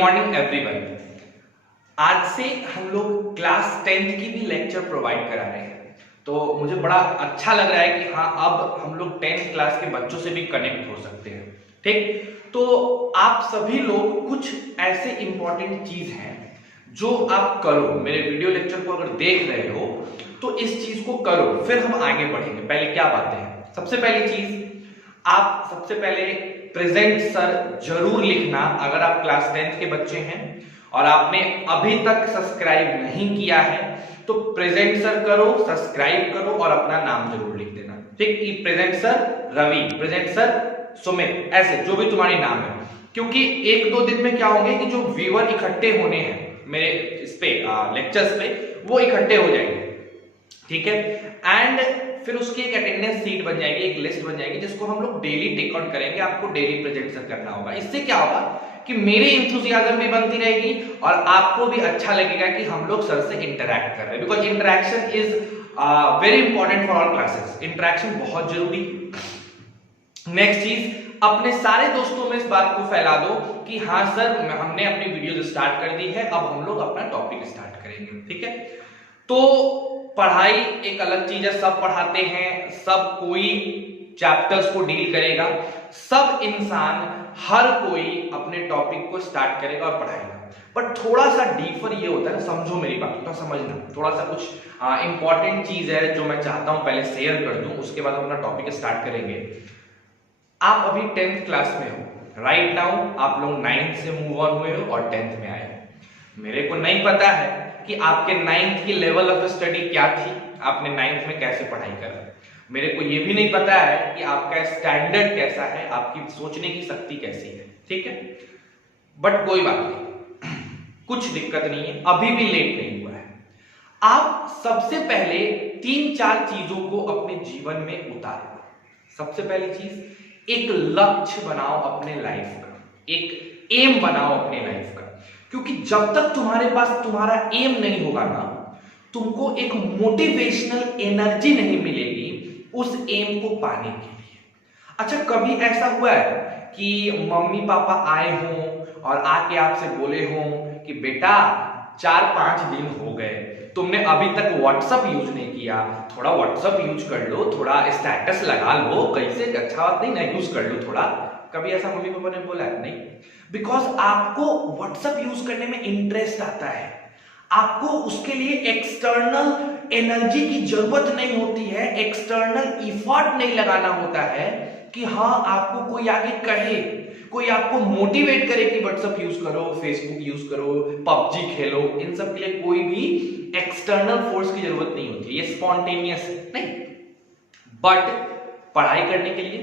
Morning everyone. आज से हम लोग क्लास 10th की भी लेक्चर प्रोवाइड करा रहे हैं, तो मुझे बड़ा अच्छा लग रहा है कि हाँ अब हम लोग 10th क्लास के बच्चों से भी कनेक्ट हो सकते हैं। ठीक, तो आप सभी लोग कुछ ऐसे इंपॉर्टेंट चीज हैं जो आप करो। मेरे वीडियो लेक्चर को अगर देख रहे हो तो इस चीज को करो, फिर हम आगे बढ़ेंगे। पहले क्या बातें हैं? सबसे पहली चीज, आप सबसे पहले प्रेजेंट सर जरूर लिखना। अगर आप क्लास 10th के बच्चे हैं और आपने अभी तक सब्सक्राइब नहीं किया है तो प्रेजेंट सर करो, सब्सक्राइब करो और अपना नाम जरूर लिख देना। ठीक, कि present sir Ravi, present sir Sumit, ऐसे जो भी तुम्हारी नाम है, क्योंकि एक दो दिन में क्या होंगे कि जो व्यूअर इकट्ठे होने हैं मेरे इस पे लेक्चर्स पे, वो इकट्ठे हो जाएंगे। ठीक है, एंड फिर उसकी एक अटेंडेंस सीट बन जाएगी, एक लिस्ट बन जाएगी जिसको हम लोग डेली टेक आउट करेंगे। आपको डेली प्रेजेंट सर करना होगा। इससे क्या होगा कि मेरी इंथुसियाज्म भी बनती रहेगी और आपको भी अच्छा लगेगा कि हम लोग सर से इंटरैक्ट कर रहे हैं, because interaction is very important for all classes. Interaction बहुत जरूरी है। नेक्स्ट चीज, अपने सारे दोस्तों में इस बात को फैला दो कि हाँ सर हमने अपनी वीडियो स्टार्ट कर दी है, अब हम लोग अपना टॉपिक स्टार्ट करेंगे। ठीक है, तो पढ़ाई एक अलग चीज है, सब पढ़ाते हैं, सब कोई चैप्टर्स को डील करेगा, सब इंसान हर कोई अपने टॉपिक को स्टार्ट करेगा और पढ़ाएगा। बट थोड़ा सा डीपर ये होता है ना, समझो मेरी बात, तो समझना थोड़ा सा कुछ इंपॉर्टेंट चीज है जो मैं चाहता हूं पहले शेयर कर दूं, उसके बाद अपना टॉपिक स्टार्ट करेंगे। आप अभी 10th क्लास में हो, राइट नाउ आप लोग 9th से मूव ऑन हुए हो और 10th में आए हो। मेरे को नहीं पता है कि आपके 9th की लेवल ऑफ स्टडी क्या थी, आपने 9th में कैसे पढ़ाई करा। मेरे को यह भी नहीं पता है कि आपका स्टैंडर्ड कैसा है, आपकी सोचने की शक्ति कैसी है। ठीक है, बट कोई बात नहीं, कुछ दिक्कत नहीं है, अभी भी लेट नहीं हुआ है। आप सबसे पहले 3-4 चीजों को अपने जीवन में उतारो। सबसे पहली चीज, एक लक्ष्य बनाओ अपने लाइफ का, एक एम बनाओ अपने लाइफ का, क्योंकि जब तक तुम्हारे पास तुम्हारा एम नहीं होगा ना, तुमको एक मोटिवेशनल एनर्जी नहीं मिलेगी उस एम को पाने के लिए। अच्छा, कभी ऐसा हुआ है कि मम्मी पापा आए हों और आके आपसे बोले हों कि बेटा 4-5 दिन हो गए, तुमने अभी तक व्हाट्सएप यूज नहीं किया, थोड़ा व्हाट्सएप यूज कर लो, थोड़ा स्टेटस लगा लो, कैसे अच्छा बात नहीं ना, यूज कर लो थोड़ा। कभी ऐसा मम्मी पापा ने बोला है? नहीं, बिकॉज आपको व्हाट्सएप यूज करने में इंटरेस्ट आता है, आपको उसके लिए एक्सटर्नल एनर्जी की जरूरत नहीं होती है, एक्सटर्नल इफर्ट नहीं लगाना होता है कि हाँ आपको कोई आगे कहे, कोई आपको मोटिवेट करे कि व्हाट्सएप यूज करो, फेसबुक यूज करो, पबजी खेलो। इन सब के लिए कोई भी एक्सटर्नल फोर्स की जरूरत नहीं होती है, ये स्पॉन्टेनियस है। नहीं, बट पढ़ाई करने के लिए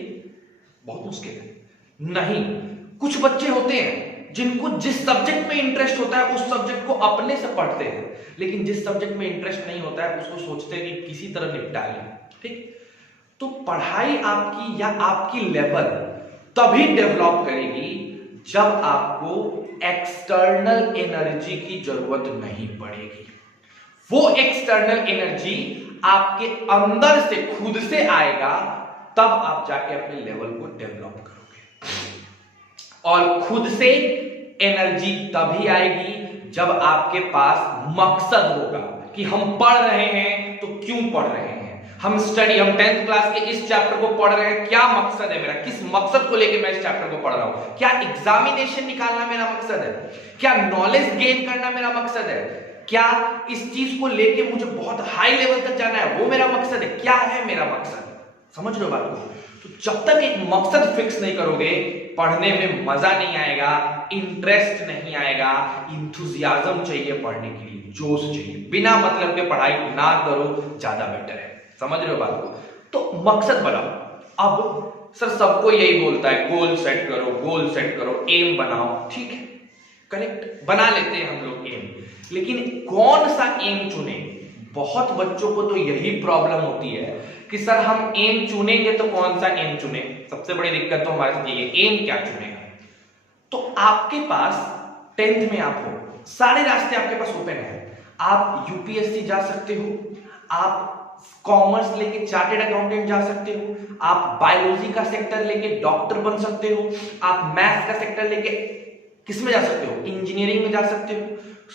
बहुत मुश्किल है। नहीं, कुछ बच्चे होते हैं जिनको जिस सब्जेक्ट में इंटरेस्ट होता है उस सब्जेक्ट को अपने से पढ़ते हैं, लेकिन जिस सब्जेक्ट में इंटरेस्ट नहीं होता है उसको सोचते हैं कि किसी तरह निपटा लें। ठीक, तो पढ़ाई आपकी या आपकी लेवल तभी डेवलप करेगी जब आपको एक्सटर्नल एनर्जी की जरूरत नहीं पड़ेगी। वो एक्सटर्नल एनर्जी आपके अंदर से खुद से आएगा, तब आप जाके अपने लेवल को डेवलप करोगे। और खुद से एनर्जी तभी आएगी जब आपके पास मकसद होगा कि हम पढ़ रहे हैं तो क्यों पढ़ रहे हैं, हम 10th क्लास के इस चैप्टर को पढ़ रहे हैं, क्या मकसद है मेरा, किस मकसद को लेके मैं इस चैप्टर को पढ़ रहा हूं, क्या एग्जामिनेशन निकालना मेरा मकसद है, क्या नॉलेज गेन करना मेरा मकसद है, क्या इस चीज को लेके मुझे बहुत हाई लेवल तक जाना है, वो मेरा मकसद है, क्या है मेरा मकसद। समझ लो बात को। तो जब तक एक मकसद फिक्स नहीं करोगे, पढ़ने में मजा नहीं आएगा, इंटरेस्ट नहीं आएगा, इंथुसियाज्म चाहिए पढ़ने के लिए, जोश चाहिए। बिना मतलब के पढ़ाई ना करो, ज्यादा बेटर है। समझ रहे हो बात को? तो मकसद बनाओ। अब सर सबको यही बोलता है गोल सेट करो, गोल सेट करो, एम बनाओ। ठीक है, करेक्ट, बना लेते हैं हम लोग एम, लेकिन कौन सा एम चुने? बहुत बच्चों को तो यही प्रॉब्लम होती है कि सर हम एम चुनेंगे तो कौन सा एम चुने। सबसे बड़ी दिक्कत तो हमारे साथ ये है, एम क्या चुनेगा। तो आपके पास 10th में आप हो, सारे रास्ते आपके पास ओपन है। आप यूपीएससी जा सकते हो, आप कॉमर्स लेके चार्टेड अकाउंटेंट जा सकते हो, आप बायोलॉजी का सेक्टर लेके डॉक्टर बन सकते हो, आप मैथ्स का सेक्टर लेके किस में जा सकते हो? इंजीनियरिंग में जा सकते हो।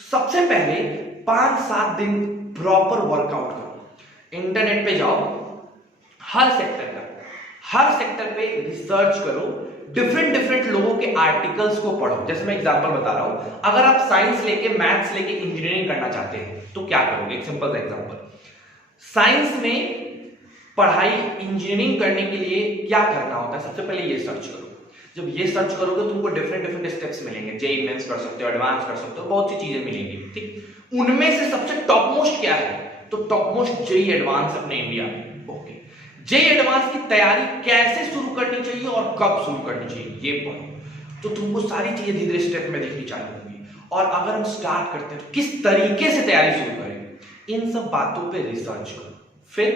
सबसे पहले 5-7 दिन प्रॉपर वर्कआउट करो, इंटरनेट पे जाओ, हर सेक्टर पे रिसर्च करो, डिफरेंट लोगों के आर्टिकल्स को पढ़ो। जैसे मैं एग्जांपल बता रहा हूं, अगर आप साइंस लेके मैथ्स लेके इंजीनियरिंग करना चाहते हैं तो क्या करोगे? एक सिंपल सा एग्जांपल, साइंस में पढ़ाई इंजीनियरिंग करने के लिए क्या करना होता है? सबसे पहले ये सर्च करो। जब ये सर्च करोगे तुमको डिफरेंट स्टेप्स मिलेंगे, जेईई मेंस कर सकते हो, एडवांस कर सकते हो, बहुत सी चीजें मिलेंगी, ठीक। उनमें से सबसे टॉप मोस्ट क्या है? तो टॉप मोस्ट जेईई एडवांस अपने इंडिया में। ओके, जेईई एडवांस की तैयारी कैसे शुरू करनी चाहिए और कब शुरू करनी चाहिए ये पढ़ो, तो तुमको सारी चीजें धीरे धीरे स्टेप में दिखनी चालू होंगी। और अगर हम स्टार्ट करते हैं तो किस तरीके से तैयारी शुरू करें, इन सब बातों पे रिसर्च करो। फिर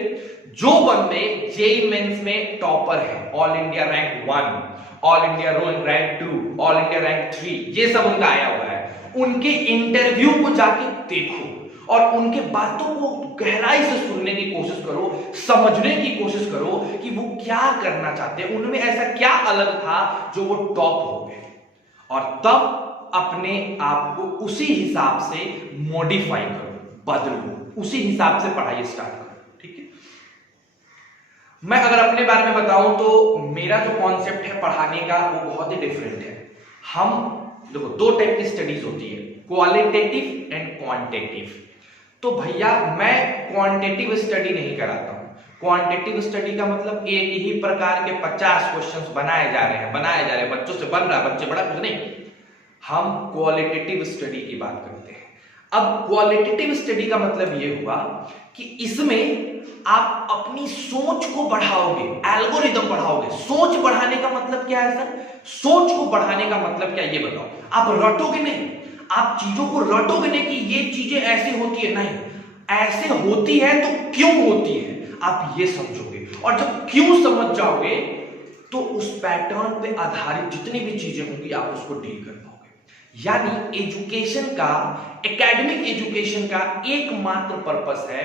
जो बंदे जेईई मेंस में टॉपर है, all India rank 1, all India rank 2, all India rank 3, ये सब उनका आया हुआ है, उनके इंटरव्यू को जाके देखो और उनके बातों को गहराई से सुनने की कोशिश करो, समझने की कोशिश करो कि वो क्या करना चाहते हैं, उनमें ऐसा क्या अलग था जो वो टॉप हो गए, और तब अपने आप को उसी हिसाब से मॉडिफाई करो, बदलो, उसी हिसाब से पढ़ाई स्टार्ट करो। ठीक है, मैं अगर अपने बारे में बताऊं तो मेरा जो कॉन्सेप्ट है पढ़ाने का वो बहुत ही डिफरेंट है। हम देखो, 2 टाइप की स्टडीज होती है, क्वालिटेटिव एंड क्वांटिटेटिव। तो भैया मैं क्वांटिटेटिव स्टडी नहीं कराता हूं। क्वांटिटेटिव स्टडी का मतलब एक ही प्रकार के 50 क्वेश्चंस बनाए जा रहे हैं, बच्चों से बन रहा है, बच्चे बड़ा कुछ नहीं। हम क्वालिटेटिव स्टडी की बात करते हैं। अब क्वालिटेटिव स्टडी का मतलब ये हुआ कि इसमें आप अपनी सोच को बढ़ाओगे, एल्गोरिदम बढ़ाओगे। सोच बढ़ाने का मतलब क्या है सर? सोच को बढ़ाने का मतलब क्या, ये बताओ। आप रटोगे नहीं, आप चीजों को रटोगे नहीं कि ये चीजें ऐसे होती है, नहीं, ऐसे होती है तो क्यों होती है आप ये समझोगे, और जब क्यों समझ जाओगे तो उस पैटर्न पे आधारित जितनी भी चीजें होंगी आप उसको डील कर पाओगे। यानी एजुकेशन का, एकेडमिक एजुकेशन का एकमात्र पर्पस है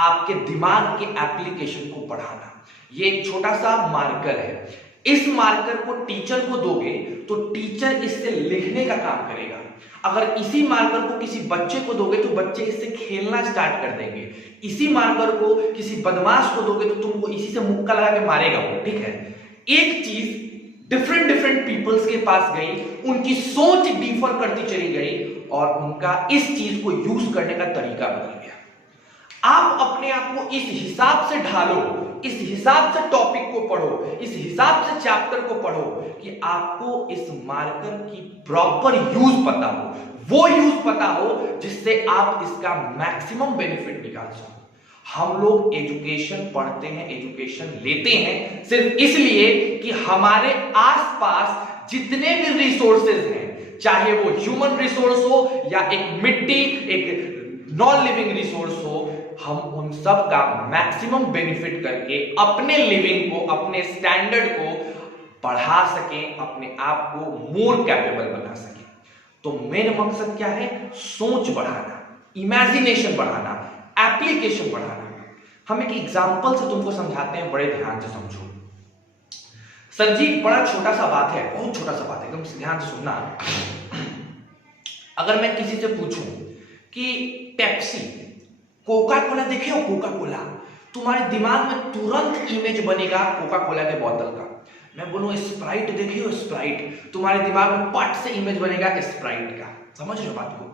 आपके दिमाग के एप्लीकेशन को बढ़ाना। ये एक छोटा सा मार्कर है, इस मार्कर को टीचर को दोगे तो टीचर इससे लिखने का काम करेगा। अगर इसी मार्कर को किसी बच्चे को दोगे तो बच्चे इससे खेलना स्टार्ट कर देंगे। इसी मार्कर को किसी बदमाश को दोगे तो तुमको इसी से मुक्का लगा के मारेगा वो, ठीक है। एक चीज डिफरेंट पीपल्स के पास गई, उनकी सोच डिफर करती चली गई और उनका इस चीज को यूज करने का तरीका बदल गया। आप अपने आप को इस हिसाब से ढालो, इस हिसाब से टॉपिक को पढ़ो, इस हिसाब से चैप्टर को पढ़ो कि आपको इस मार्कर की प्रॉपर यूज पता हो, वो यूज पता हो जिससे आप इसका मैक्सिमम बेनिफिट निकाल सको। हम लोग एजुकेशन पढ़ते हैं, एजुकेशन लेते हैं सिर्फ इसलिए कि हमारे आसपास जितने भी रिसोर्सेज हैं, चाहे वो ह्यूमन रिसोर्स हो या एक मिट्टी, एक नॉन लिविंग रिसोर्स हो, हम उन सब का मैक्सिमम बेनिफिट करके अपने लिविंग को, अपने स्टैंडर्ड को बढ़ा सकें, अपने आप को मोर कैपेबल बना सकें। तो मेन मकसद क्या है? सोच बढ़ाना, इमेजिनेशन बढ़ाना, एप्लीकेशन बढ़ाना। हम एक एग्जांपल से तुमको समझाते हैं, बड़े ध्यान से समझो। सर जी बड़ा छोटा सा बात है, बहुत छोटा सा बात है, एकदम ध्यान से सुनना। अगर मैं किसी से पूछूं कि पेप्सी, कोका कोला देखे हो, कोका कोला, तुम्हारे दिमाग में तुरंत इमेज बनेगा कोका कोला के बोतल का। मैं बोलूं स्प्राइट देखे हो, स्प्राइट, तुम्हारे दिमाग में पट से इमेज बनेगा स्प्राइट का। समझ रहे हो बात को?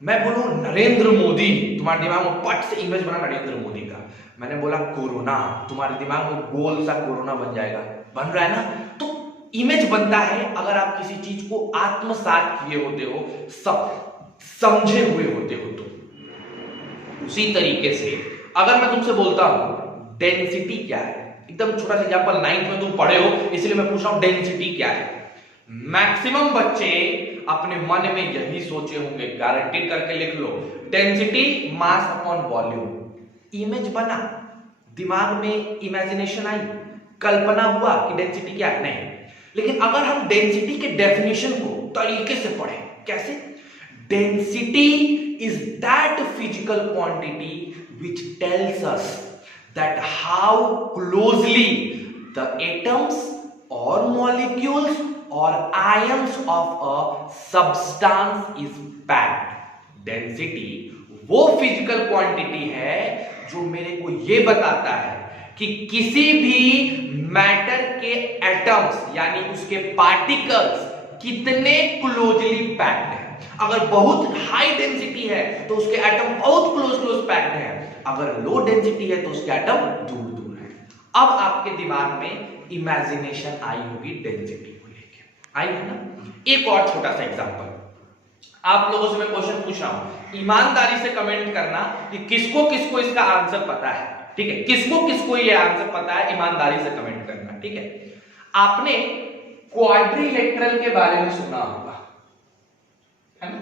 मैं बोलूं नरेंद्र मोदी, तुम्हारे दिमाग में पट से इमेज बना नरेंद्र मोदी का। मैंने बोला कोरोना, तुम्हारे दिमाग में गोल सा कोरोना बन जाएगा। बन रहा है ना? तो इमेज बनता है अगर आप किसी चीज को आत्मसात किए होते हो, सब समझे हुए होते हो तो। उसी तरीके से अगर मैं तुमसे बोलता हूं डेंसिटी क्या है, एकदम छोटा सा एग्जांपल, 9th में तुम पढ़े हो इसलिए मैं पूछ रहा हूं डेंसिटी क्या है। मैक्सिमम बच्चे अपने मन में यही सोचे होंगे, गारंटी करके लिख लो, density mass upon volume. Image बना, दिमाग में इमेजिनेशन आई, कल्पना हुआ कि डेंसिटी क्या है, नहीं। लेकिन अगर हम डेंसिटी के डेफिनेशन को तरीके से पढ़ें, कैसे? Density is that physical quantity which tells us that how closely the atoms or molecules और ions of a substance is packed. Density वो फिजिकल क्वांटिटी है जो मेरे को ये बताता है कि किसी भी मैटर के एटम्स यानी उसके पार्टिकल्स कितने क्लोजली पैक्ड हैं। अगर बहुत हाई डेंसिटी है तो उसके एटम बहुत क्लोज पैक्ड हैं, अगर लो डेंसिटी है तो उसके एटम दूर दूर हैं। अब आपके दिमाग में इमेजिनेशन आई होगी डेंसिटी को लेके, आई है ना। एक और छोटा सा एग्जांपल आप लोगों से मैं क्वेश्चन पूछ रहा हूं, ईमानदारी से कमेंट करना कि किसको किसको इसका आंसर पता है, ठीक है। किसको किसको ये आंसर पता है, ईमानदारी से कमेंट करना, ठीक है। आपने क्वाड्रिलेटरल के बारे में सुना होगा, है ना।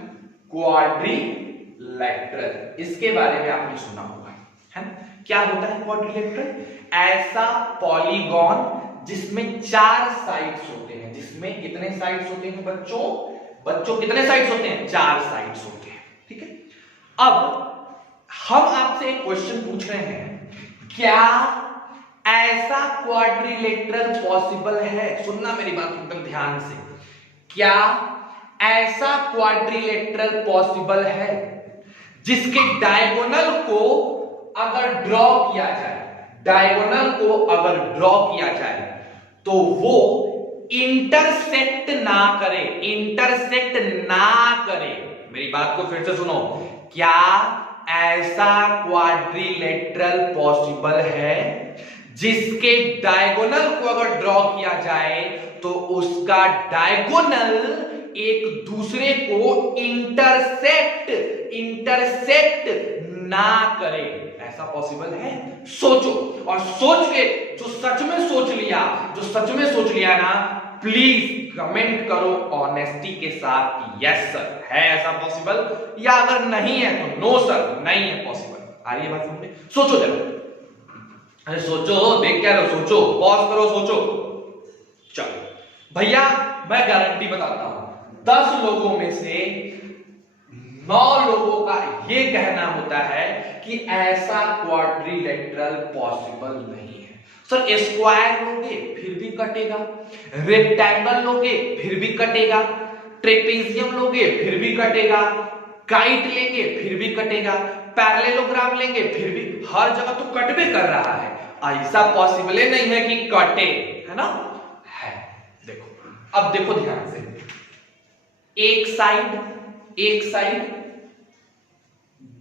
क्वाड्रिलेटरल, इसके बारे में आपने सुना होगा, है ना। क्या होता है क्वाड्रिलेटरल? ऐसा पॉलीगॉन जिसमें 4 साइड्स होते हैं। जिसमें कितने साइड्स होते हैं बच्चों कितने साइड्स होते हैं? 4 साइड्स होते हैं, ठीक है। अब हम आपसे एक क्वेश्चन पूछ रहे हैं, क्या ऐसा क्वाड्रिलेटरल पॉसिबल है? सुनना मेरी बात एकदम ध्यान से। क्या ऐसा क्वाड्रिलेटरल पॉसिबल है जिसके डायगोनल को अगर ड्रॉ किया जाए, डायगोनल को अगर ड्रॉ किया जाए तो वो इंटरसेक्ट ना करे, इंटरसेक्ट ना करे। मेरी बात को फिर से सुनो, क्या ऐसा क्वाड्रिलेटरल पॉसिबल है जिसके डायगोनल को अगर ड्रॉ किया जाए तो उसका डायगोनल एक दूसरे को इंटरसेक्ट ना करे? ऐसा पॉसिबल है? सोचो, और सोच के जो सच में सोच लिया ना, प्लीज कमेंट करो ऑनेस्टी के साथ कि यस सर है ऐसा पॉसिबल, या अगर नहीं है तो नो सर नहीं है पॉसिबल। आ रही है बात समझ? सोचो जरा, अरे सोचो, देख क्या रहो, सोचो, पॉज करो, सोचो। चलो भैया मैं गारंटी बताता हूं, 10 लोगों में से 9 लोगों का यह कहना होता है कि ऐसा क्वाड्रिलेटरल पॉसिबल नहीं है। सर स्क्वायर लोगे फिर भी कटेगा, रेक्टेंगल लोगे फिर भी कटेगा, ट्रेपेजियम लोगे फिर भी कटेगा, काइट लेंगे फिर भी कटेगा, पैरेललोग्राम लेंगे फिर भी, हर जगह तो कटबे कर रहा है। ऐसा पॉसिबल नहीं है कि कटे, है ना। है, देखो अब देखो ध्यान से, एक साइड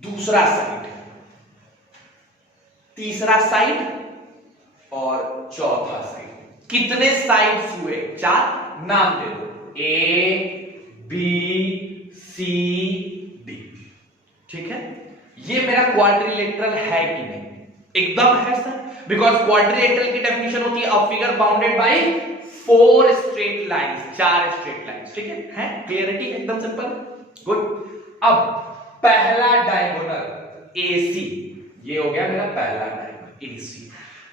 दूसरा साइड, तीसरा साइड और चौथा साइड। कितने साइड्स हुए? 4। नाम दे दो, ए बी सी डी, ठीक है। ये मेरा क्वाड्रिलेटरल है कि नहीं? एकदम है सर, बिकॉज क्वाड्रिलेटरल की डेफिनेशन होती है a figure bounded by 4 straight lines, 4 straight lines, ठीक है। क्लियरिटी एकदम सिंपल, गुड। अब पहला डायगोनल AC, ये हो गया मेरा पहला डायगोनल AC।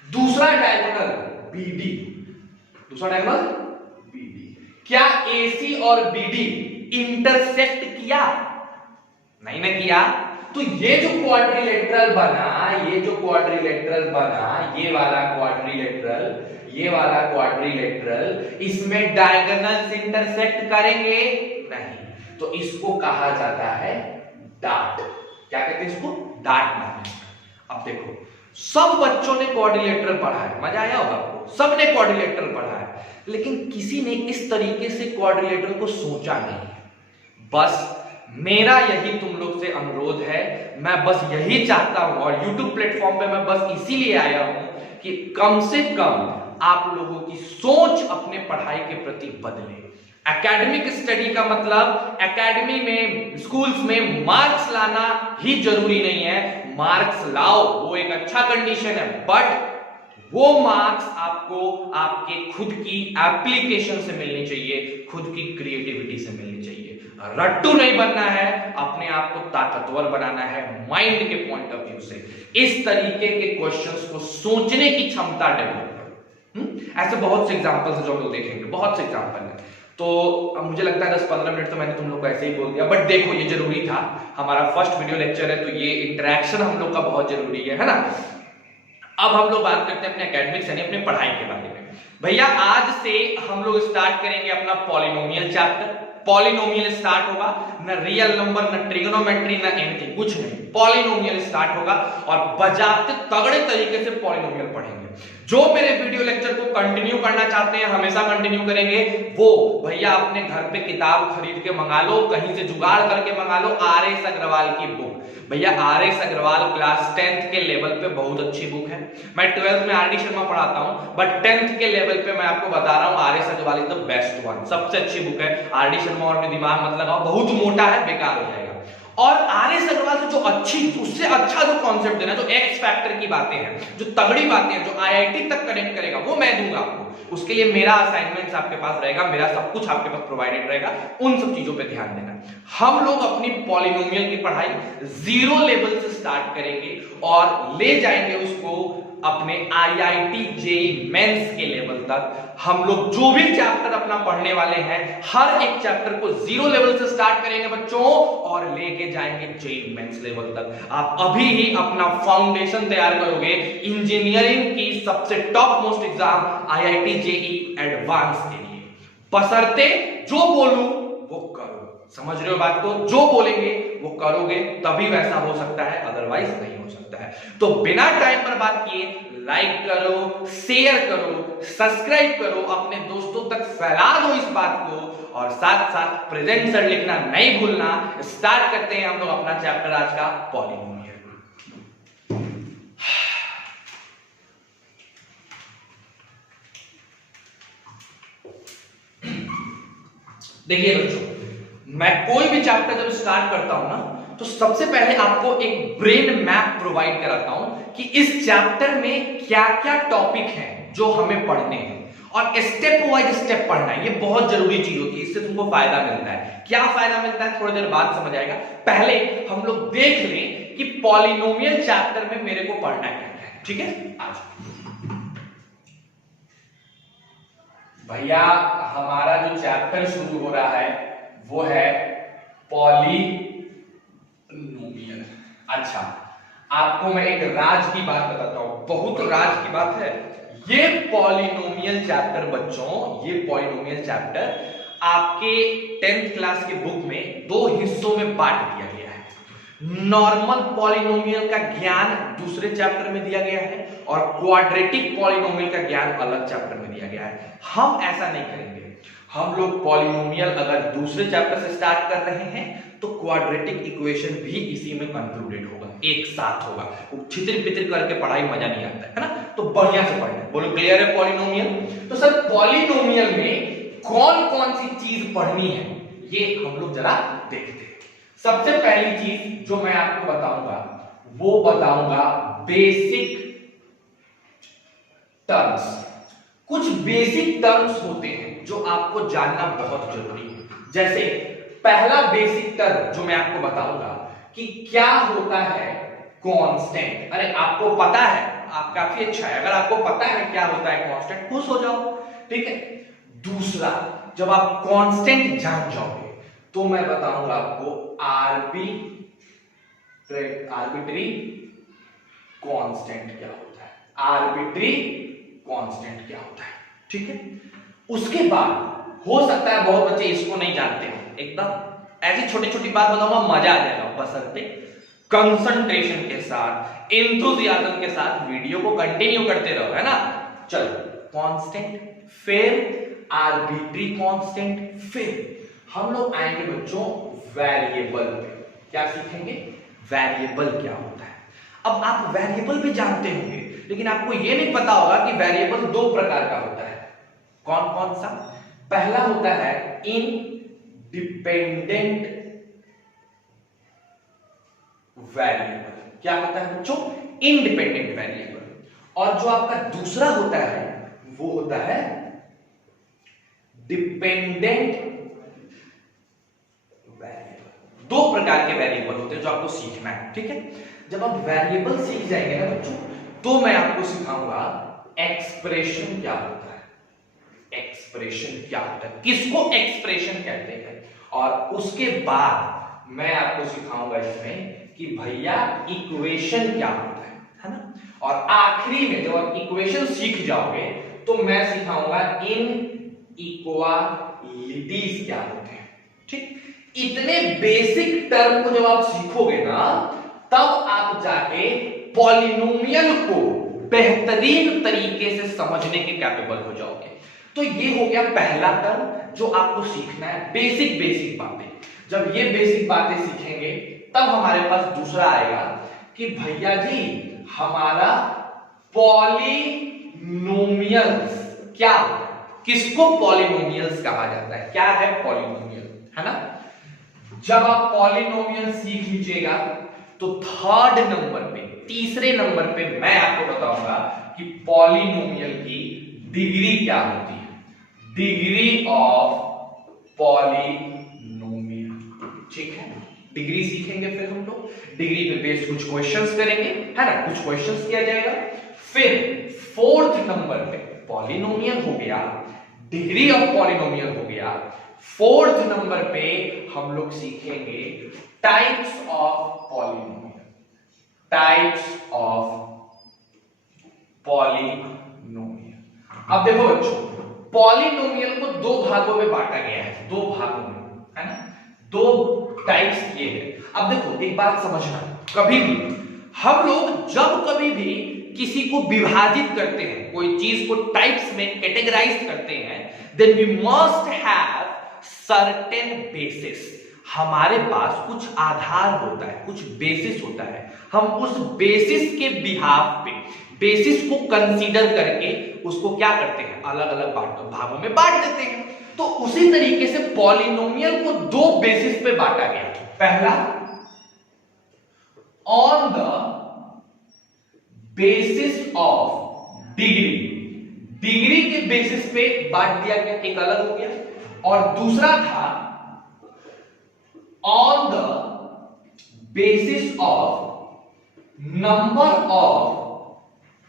दूसरा डायगोनल BD, क्या AC और BD इंटरसेक्ट किया? नहीं ना किया। तो ये जो क्वाड्रिलेटरल बना, ये वाला क्वाड्रिलेटरल, इसमें डायगोनल्स इंटरसेक्ट करेंगे नहीं, तो इसको कहा जाता है डाट। क्या कहते हैं इसको? डाट नाम है। अब देखो, सब बच्चों ने क्वाड्रिलेटरल पढ़ा है, मजा आया होगा आपको, सबने क्वाड्रिलेटरल पढ़ा है, लेकिन किसी ने इस तरीके से क्वाड्रिलेटरल को सोचा नहीं। बस मेरा यही तुम लोग से अनुरोध है, मैं बस यही चाहता हूं, और YouTube प्लेटफॉर्म पे मैं बस इसीलिए आया हूं कि कम से कम आप लोगों की सोच अपने पढ़ाई के प्रति बदले। एकेडमिक स्टडी का मतलब एकेडमी में, स्कूल्स में मार्क्स लाना ही जरूरी नहीं है। मार्क्स लाओ, वो एक अच्छा कंडीशन है, बट वो मार्क्स आपको आपके खुद की एप्लीकेशन से मिलनी चाहिए, खुद की क्रिएटिविटी से मिलनी चाहिए। रट्टू नहीं बनना है, अपने आप को ताकतवर बनाना है माइंड के पॉइंट ऑफ व्यू से। इस तरीके के क्वेश्चंस को सोचने की क्षमता डेवलप करो। ऐसे बहुत से एग्जांपल्स हैं जो हम लोग देखेंगे, बहुत से एग्जांपल हैं। तो अब मुझे लगता है 10-15 मिनट तो मैंने तुम लोग को ऐसे ही बोल दिया, बट देखो ये जरूरी था, हमारा फर्स्ट वीडियो लेक्चर है, तो ये इंटरेक्शन हम लोग का बहुत जरूरी है ना। अब हम लोग बात करते हैं अपने एकेडमिक्स यानी अपने पढ़ाई के बारे में। भैया आज से हम लोग स्टार्ट करेंगे अपना पॉलिनोमियल चैप्टर। पॉलिनोमियल स्टार्ट होगा, ना रियल नंबर, ना ट्रिगोनोमेट्री, ना एनीथिंग, कुछ नहीं, पॉलिनोमियल स्टार्ट होगा और बजाते तगड़े तरीके से पॉलिनोमियल पढ़ेंगे। जो मेरे वीडियो लेक्चर को कंटिन्यू करना चाहते हैं, हमेशा कंटिन्यू करेंगे, वो भैया अपने घर पे किताब खरीद के मंगा लो, कहीं से जुगाड़ करके मंगा लो, आर.एस. अग्रवाल की बुक। भैया आर.एस. अग्रवाल क्लास 10th के लेवल पे बहुत अच्छी बुक है। मैं 12th में आर.डी. शर्मा पढ़ाता हूं, बट 10th के लेवल पे मैं आपको बता रहा हूं R S. Agarwal is the best one, सबसे अच्छी बुक है। आर.डी. शर्मा और में दिमाग मत लगाओ, बहुत मोटा है, बेकार हो जाएगा। और आर.एस. अग्रवाल से जो अच्छी, उससे अच्छा जो कॉन्सेप्ट देना, जो एक्स फैक्टर की बातें हैं, जो तगड़ी बातें हैं, जो आईआईटी तक कनेक्ट करेगा, वो मैं दूंगा आपको। उसके लिए मेरा असाइनमेंट्स आपके पास रहेगा, मेरा सब कुछ आपके पास प्रोवाइडेड रहेगा, उन सब चीजों पे ध्यान देना। हम लोग अपनी पॉलिनोमियल की पढ़ाई 0 लेवल से स्टार्ट करेंगे और ले जाएंगे उसको अपने आईआईटी जेईई मेंस के लेवल तक। हम लोग जो भी चैप्टर अपना पढ़ने वाले हैं, हर एक चैप्टर को 0 लेवल से स्टार्ट करेंगे बच्चों और लेके जाएंगे जेईई मेंस लेवल तक। आप अभी ही अपना फाउंडेशन तैयार करोगे इंजीनियरिंग की सबसे top most exam IIT JEE advance के लिए। बशर्ते जो बोलूं वो करो, समझ रहे हो बात को? जो बोलेंगे वो करोगे, तभी वैसा हो सकता है, अदरवाइज नहीं हो सकता है। तो बिना टाइम बर्बाद किए लाइक करो, शेयर करो, सब्सक्राइब करो, अपने दोस्तों तक फैला दो इस बात को, और साथ साथ प्रेजेंट सर लिखना नहीं भूलना। स्टार्ट करते हैं हम लोग अपना चैप्टर आज का, पॉलिनोमियल। देखिए बच्चों, मैं कोई भी चैप्टर जब स्टार्ट करता हूं ना, तो सबसे पहले आपको एक ब्रेन मैप प्रोवाइड कराता हूं कि इस चैप्टर में क्या क्या टॉपिक हैं जो हमें पढ़ने हैं, और स्टेप वाइज स्टेप पढ़ना है। ये बहुत जरूरी चीज होती है, इससे तुमको फायदा मिलता है। क्या फायदा मिलता है थोड़ी देर बाद समझ आएगा। पहले हम लोग देख लें कि पॉलिनोमियल चैप्टर में मेरे को पढ़ना क्या है, ठीक है? आज भैया हमारा जो चैप्टर शुरू हो रहा है वो है पॉलिनोमियल। अच्छा, आपको मैं एक राज की बात बताता हूं, बहुत राज की बात है। ये पॉलिनोमियल चैप्टर बच्चों, ये पॉलिनोमियल चैप्टर आपके 10th क्लास के बुक में 2 हिस्सों में बांट दिया गया है। नॉर्मल पॉलिनोमियल का ज्ञान दूसरे चैप्टर में दिया गया है और क्वाड्रेटिक पॉलिनोमियल का ज्ञान अलग चैप्टर में दिया गया है। हम ऐसा नहीं करेंगे। हम लोग पॉलिनोमियल अगर दूसरे चैप्टर से स्टार्ट कर रहे हैं तो क्वाड्रेटिक इक्वेशन भी इसी में कंक्लूडेड होगा, एक साथ होगा। छितिर पितिर करके पढ़ाई मजा नहीं आता है ना, तो बढ़िया से पढ़ना। बोलो क्लियर है पॉलिनोमियल? तो सर पॉलिनोमियल में कौन कौन सी चीज पढ़नी है ये हम लोग जरा देखते हैं। सबसे पहली चीज जो मैं आपको बताऊंगा वो बताऊंगा बेसिक टर्म्स। कुछ बेसिक टर्म्स होते हैं जो आपको जानना बहुत जरूरी है। जैसे पहला बेसिक टर्म जो मैं आपको बताऊंगा कि क्या होता है कांस्टेंट। अरे आपको पता है, आप काफी अच्छा है, अगर आपको पता है क्या होता है कांस्टेंट, खुश हो जाओ, ठीक है। दूसरा, जब आप कांस्टेंट जान जाओगे तो मैं बताऊंगा आपको आर्बिट्री कांस्टेंट क्या होता है, आर्बिट्री कांस्टेंट क्या होता है, ठीक है। उसके बाद हो सकता है बहुत बच्चे इसको नहीं जानते हो, एकदम ऐसी छोटी छोटी बात बताऊंगा, मजा आ जाएगा। बशर्ते कंसंट्रेशन के साथ, एंथुसियाज्म के साथ वीडियो को कंटिन्यू करते रहो, है ना। चलो, कांस्टेंट, फिर आर्बिट्री कांस्टेंट, फिर हम लोग आएंगे बच्चों वेरिएबल पे। क्या सीखेंगे? वेरिएबल क्या होता है। अब आप वेरिएबल भी जानते होंगे, लेकिन आपको यह नहीं पता होगा कि वेरिएबल 2 प्रकार का होता है। कौन कौन सा? पहला होता है इंडिपेंडेंट वेरिएबल। क्या होता है बच्चों? Independent variable. और जो आपका दूसरा होता है वो होता है डिपेंडेंट वेरिएबल। 2 प्रकार के वेरिएबल होते हैं जो आपको सीखना है, ठीक है। जब आप वेरिएबल सीख जाएंगे ना बच्चों, तो मैं आपको सिखाऊंगा एक्सप्रेशन क्या होता है। एक्सप्रेशन क्या होता है, किसको एक्सप्रेशन कहते हैं, और उसके बाद मैं आपको सिखाऊंगा इसमें कि भैया इक्वेशन क्या होता है ना। और आखिरी में जब आप इक्वेशन सीख जाओगे तो मैं सिखाऊंगा इन इक्वालिटीज क्या होते हैं। ठीक, इतने बेसिक टर्म को जब आप सीखोगे ना तब आप जाके पॉलिनोमियल को बेहतरीन तरीके से समझने के कैपेबल हो जाओगे। तो ये हो गया पहला टर्म जो आपको सीखना है, बेसिक बेसिक बातें। जब ये बेसिक बातें सीखेंगे तब हमारे पास दूसरा आएगा कि भैया जी हमारा पॉलिनोमियल्स क्या होता है, किसको पॉलिनोमियल्स कहा जाता है, क्या है पॉलिनोमियल, है ना। जब आप पॉलिनोमियल सीख लीजिएगा तो थर्ड नंबर पे, तीसरे नंबर पे मैं आपको बताऊंगा कि पॉलिनोमियल की डिग्री क्या होती है, डिग्री ऑफ पॉलिनोमियल। ठीक है, डिग्री सीखेंगे फिर हम लोग, डिग्री पे बेस्ड कुछ क्वेश्चंस करेंगे, है ना, कुछ क्वेश्चंस किया जाएगा। फिर फोर्थ नंबर पे पॉलिनोमियल हो गया, डिग्री ऑफ पॉलिनोमियल हो गया। फोर्थ नंबर पे हम लोग सीखेंगे types of polynomial, types of polynomial. अब देखो बच्चों, पॉलिनोमियल को दो भागों में बांटा गया है, दो भागों में, है ना, दो टाइप्स किए हैं। अब देखो एक बात समझना, कभी भी हम लोग जब कभी भी किसी को विभाजित करते हैं, कोई चीज को टाइप्स में कैटेगराइज करते हैं, then we must have certain basis. हमारे पास कुछ आधार होता है, कुछ बेसिस होता है, हम उस बेसिस के बिहाफ पे, बेसिस को कंसीडर करके उसको क्या करते हैं, अलग अलग भागों में बांट देते हैं। तो उसी तरीके से पॉलिनोमियल को दो बेसिस पे बांटा गया। पहला on the basis of degree, degree के बेसिस पे बांट दिया गया, एक अलग हो गया। और दूसरा था on the basis of number of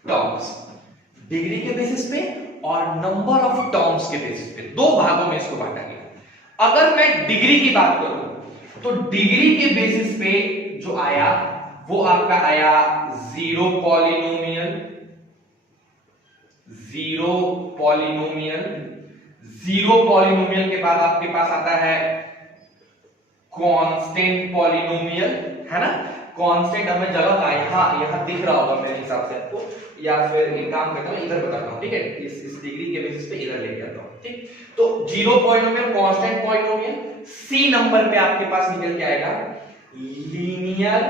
terms, degree के बेसिस पे और नंबर ऑफ टर्म्स के बेसिस पे, दो भागों में इसको बांटा गया। अगर मैं डिग्री की बात करूं तो डिग्री के बेसिस पे जो आया वो आपका आया zero polynomial, zero polynomial. Zero polynomial के बाद आपके पास आता है कांस्टेंट पॉलिनोमियल, है ना। कांस्टेंट हमें जगह का यहां दिख रहा होगा मेरे हिसाब से आपको, या फिर एक काम करता हूं इधर बताता हूं, ठीक है, इस डिग्री के बेसिस पे इधर लेके आता हूं। ठीक, तो zero polynomial, constant polynomial. C number पे आपके पास निकल के आएगा लीनियर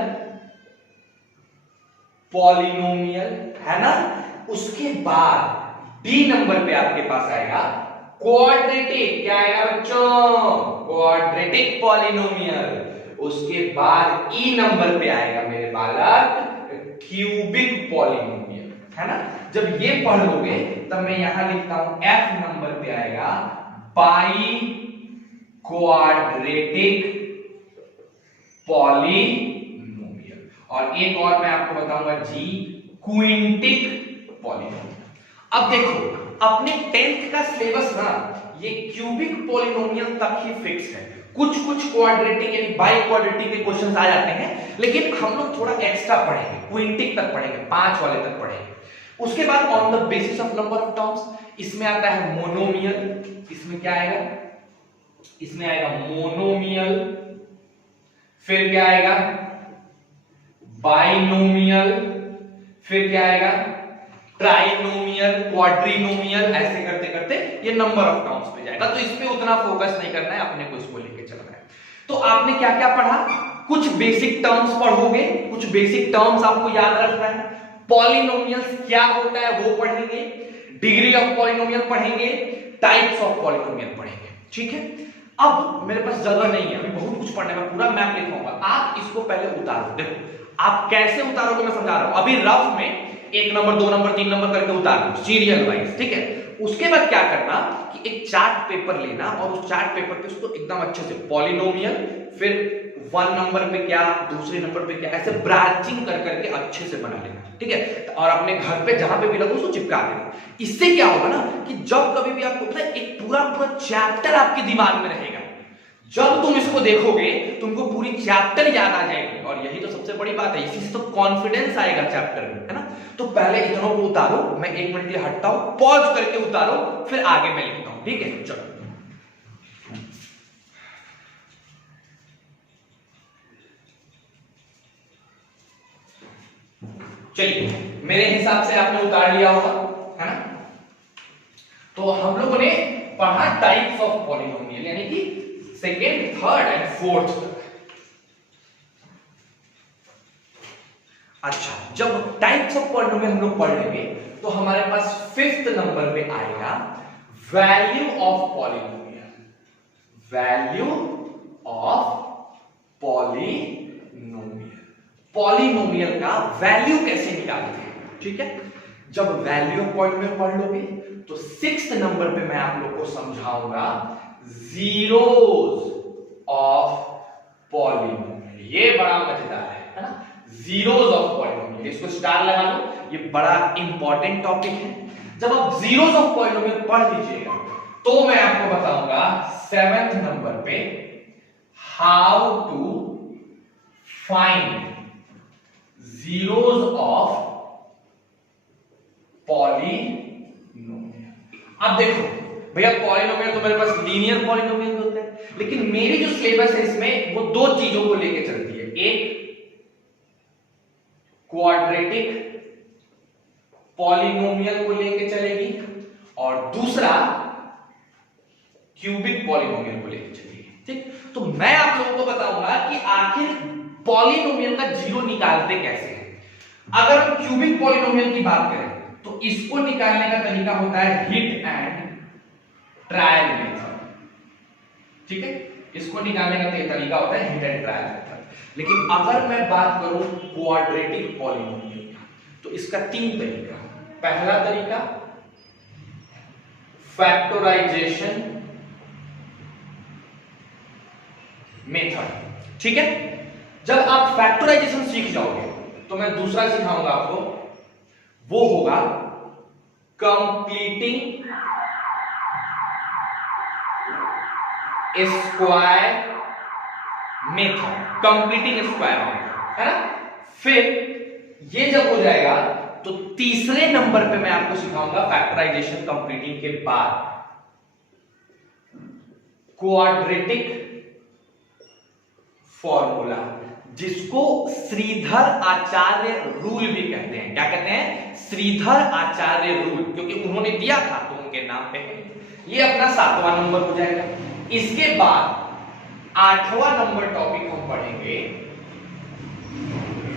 पॉलिनोमियल, है ना। उसके बाद डी नंबर पे आपके पास आएगा क्वाड्रेटिक, क्या आएगा बच्चों, क्वाड्रेटिक पॉलिनोमियल। उसके बाद ई नंबर पे आएगा मेरे बालक क्यूबिक पॉलिनोमियल, है ना। जब ये पढ़ लोगे तब मैं यहां लिखता हूं एफ नंबर पे आएगा बाई क्वाड्रेटिक पॉलिनोमियल। और एक और मैं आपको बताऊंगा जी, क्विंटिक पॉलिनोमियल। अब देखो अपने 10th का सिलेबस ना ये क्यूबिक पॉलिनोमियल तक ही फिक्स है, कुछ क्वाड्रेटिक यानी बाई क्वाड्रेटिक के क्वेश्चंस आ जाते हैं, लेकिन हम लोग थोड़ा एक्स्ट्रा पढ़ेंगे, क्विंटिक तक पढ़ेंगे, 5 वाले तक पढ़ेंगे। उसके बाद on the basis of number of terms, इसमें आता है मोनोमियल, इसमें क्या आएगा, इसमें आएगा मोनोमियल। फिर क्या आएगा, बाइनोमियल। फिर क्या आएगा, ट्राइनोमियल, क्वाड्रिनोमियल। ऐसे करते करते ये नंबर ऑफ टर्म्स पे जाएगा। तो इस पे उतना फोकस नहीं करना है, अपने को इसको लेके चलना है। तो आपने क्या क्या पढ़ा, कुछ बेसिक टर्म्स पढ़ोगे, कुछ बेसिक टर्म्स आपको याद रखना है। पॉलिनोमियल्स क्या होता है वो पढ़ेंगे, डिग्री ऑफ पॉलिनोमियल पढ़ेंगे, टाइप्स ऑफ पॉलिनोमियल पढ़ेंगे। ठीक है, अब मेरे पास जगह नहीं है, अभी बहुत कुछ पढ़ने में, पूरा मैप लिखूंगा। आप इसको पहले उतारो, देखो आप कैसे उतारोगे मैं समझा रहा हूं। अभी रफ में 1 नंबर 2 नंबर 3 नंबर करके उतारो सीरियल वाइज, ठीक है। उसके बाद क्या करना कि एक चार्ट पेपर लेना और उस चार्ट पेपर पे उसको एकदम अच्छे से पॉलिनोमियल, फिर 1 नंबर पे क्या, दूसरे नंबर पे क्या, ऐसे ब्रांचिंग कर करके अच्छे से बना लेना, ठीक है। और अपने घर पे जहां पे भी लगो उसको चिपका देना। इससे क्या होगा ना कि जब कभी भी आपको पता है एक पूरा चैप्टर आपके दिमाग में रहेगा, जब तुम इसको देखोगे तुमको पूरी चैप्टर याद आ जाएगी। और यही तो सबसे बड़ी बात है, इसी से तो कॉन्फिडेंस आएगा चैप्टर में, है ना। तो पहले इतनों को उतारो, मैं 1 मिनट के लिए हटता हूं, पॉज करके उतारो, फिर आगे मैं लिखता हूं, ठीक है? चलो चलिए, मेरे हिसाब से आपने उतार लिया होगा, है ना? तो हम लोगों ने पढ़ा टाइप्स ऑफ पॉलिनोमियल, यानी कि सेकेंड, थर्ड एंड फोर्थ तक। अच्छा, जब टाइप्स ऑफ पॉलिनोमियल हम लोग पढ़ लेंगे तो हमारे पास फिफ्थ नंबर पे आएगा value of polynomial. Value of polynomial, polynomial का वैल्यू कैसे निकालते हैं, ठीक है? जब वैल्यू ऑफ पॉलिनोमियल पढ़ लोगे तो सिक्स्थ नंबर पे मैं आप लोग को समझाऊंगा जीरोज ऑफ पॉलिनोमियल। ये बड़ा मजेदार है ना? जीरोज ऑफ पॉलिनोमियल, इसको स्टार लगा लो, ये बड़ा इंपॉर्टेंट टॉपिक है। जब आप जीरोज ऑफ पॉलिनोमियल पढ़ लीजिएगा तो मैं आपको बताऊंगा सेवेंथ नंबर पे how to find zeros of polynomial. अब देखो भैया, पॉलिनोमियल तो मेरे पास लीनियर पॉलिनोमियल होता है, लेकिन मेरी जो सिलेबस है इसमें वो दो चीजों को लेके चलती है। एक क्वाड्रेटिक पॉलिनोमियल को लेके चलेगी और दूसरा क्यूबिक पॉलिनोमियल को लेके चलेगी, ठीक? तो मैं आप लोगों को बताऊंगा कि आखिर पॉलिनोमियल का जीरो निकालते कैसे हैं। अगर हम क्यूबिक पॉलिनोमियल की बात करें तो इसको निकालने का तरीका होता है हिट एंड ट्रायल मेथड, ठीक है? इसको निकालने का तरीका होता है हिट एंड ट्रायल मेथड। लेकिन अगर मैं बात करूं क्वाड्रेटिक पॉलिनोमियल का तो इसका तीन तरीका। पहला तरीका फैक्टराइजेशन मेथड, ठीक है? जब आप फैक्टराइजेशन सीख जाओगे तो मैं दूसरा सिखाऊंगा आपको, वो होगा completing square method. Completing square method, है ना? फिर ये जब हो जाएगा तो तीसरे नंबर पे मैं आपको सिखाऊंगा फैक्टराइजेशन कंप्लीटिंग के बाद क्वाड्रेटिक फॉर्मूला, जिसको श्रीधर आचार्य रूल भी कहते हैं। क्या कहते हैं? श्रीधर आचार्य रूल, क्योंकि उन्होंने दिया था तो उनके नाम पे है। ये अपना 7वां नंबर हो जाएगा। इसके बाद 8वां नंबर टॉपिक हम पढ़ेंगे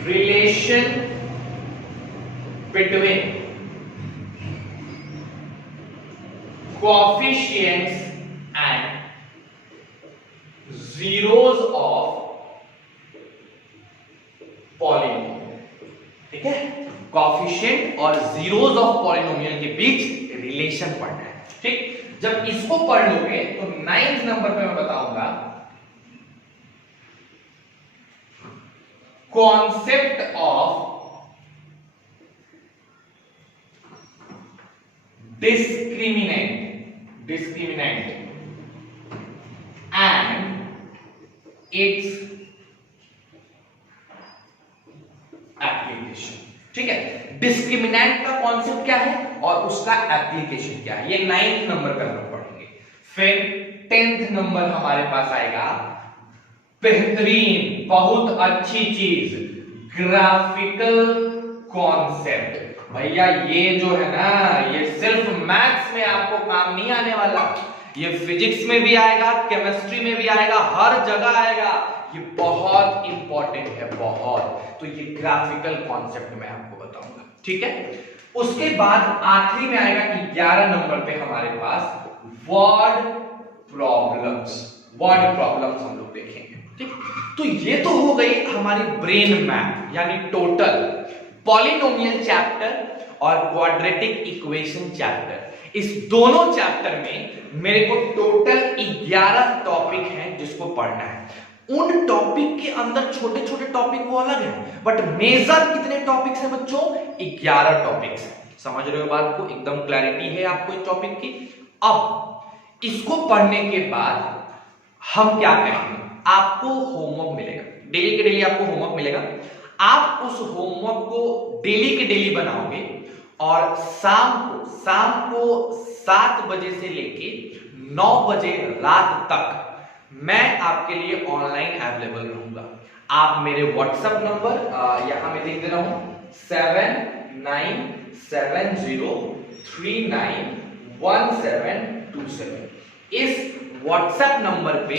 relation between coefficients and zeros of polynomial, ठीक है? कोएफिशिएंट और जीरोज ऑफ पॉलिनोमियल के बीच रिलेशन पढ़ना है, ठीक? जब इसको पढ़ लोगे तो 9th नंबर पे मैं बताऊंगा concept of discriminant and its application, ठीक है? डिस्क्रिमिनेंट का कॉन्सेप्ट क्या है और उसका एप्लीकेशन क्या है, ये 9th नंबर पे हम पढ़ेंगे। फिर 10th नंबर हमारे पास आएगा बेहतरीन, बहुत अच्छी चीज, ग्राफिकल कॉन्सेप्ट। भैया ये जो है ना, ये सिर्फ मैथ्स में आपको काम नहीं आने वाला, ये फिजिक्स में भी आएगा, केमिस्ट्री में भी आएगा, हर जगह आएगा। ये बहुत इंपॉर्टेंट है, बहुत। तो ये ग्राफिकल कॉन्सेप्ट मैं आपको बताऊंगा, ठीक है? उसके बाद आखिरी में आएगा 11 नंबर पे हमारे पास वर्ड प्रॉब्लम्स हम लोग देखेंगे, ठीक? तो ये तो हो गई हमारी ब्रेन मैप, यानी टोटल पॉलिनोमियल चैप्टर और क्वाड्रेटिक इक्वेशन चैप्टर। इस दोनों चैप्टर में मेरे को टोटल 11 टॉपिक हैं जिसको पढ़ना है। उन टॉपिक के अंदर छोटे छोटे टॉपिक वो अलग है, बट मेजर कितने टॉपिक्स हैं बच्चों? 11 टॉपिक्स हैं। समझ रहे हो बात को? एकदम क्लैरिटी है आपको इस टॉपिक की। अब इसको पढ़ने के बाद हम क्या करेंगे? आपको होमवर्क मिलेगा, डेली के डेली आपको होमवर्क मिलेगा। आप उस होमवर्क को डेली के डेली बनाओगे और शाम को 7 बजे से लेके 9 बजे रात तक मैं आपके लिए ऑनलाइन अवेलेबल रहूंगा। आप मेरे व्हाट्सएप नंबर यहां मैं लिख दे रहा हूं 7970391727। इस व्हाट्सएप नंबर पे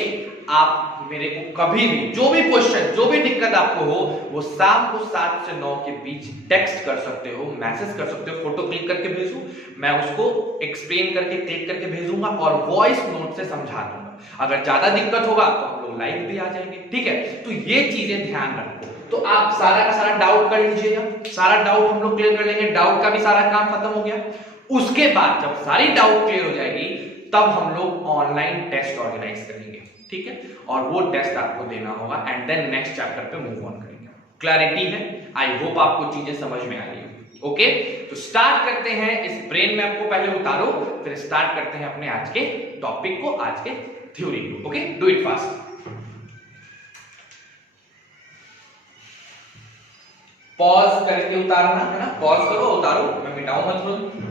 आप मेरे को कभी भी जो भी क्वेश्चन जो भी दिक्कत आपको हो वो शाम को 7 से 9 के बीच टेक्स्ट कर सकते हो, मैसेज कर सकते हो, फोटो क्लिक करके भेजो, मैं उसको एक्सप्लेन करके क्लिक करके भेजूंगा और वॉइस नोट से समझा दूंगा। अगर ज्यादा दिक्कत होगा तो हम लोग लाइव भी आ जाएंगे, ठीक है। तो ये चीजें ध्यान रखो। तो आप सारा का सारा डाउट कर लीजिएगा, सारा डाउट हम लोग क्लियर कर लेंगे, डाउट का भी सारा काम खत्म हो गया। उसके बाद जब सारी डाउट क्लियर हो जाएगी तब हम लोग ऑनलाइन टेस्ट ऑर्गेनाइज करेंगे, ठीक है। और वो टेस्ट आपको देना होगा एंड देन नेक्स्ट चैप्टर पे मूव ऑन करेंगे। क्लैरिटी है? आई होप आपको चीजें समझ में आ रही है। ओके, तो स्टार्ट करते हैं। इस ब्रेन मैप को पहले उतारो, फिर स्टार्ट करते हैं अपने आज के टॉपिक को, आज के थ्योरी को। Okay, do it fast. Pause करके उतारना है ना, पॉज करो, उतारो, मैं मिटाऊं मत तुरंत।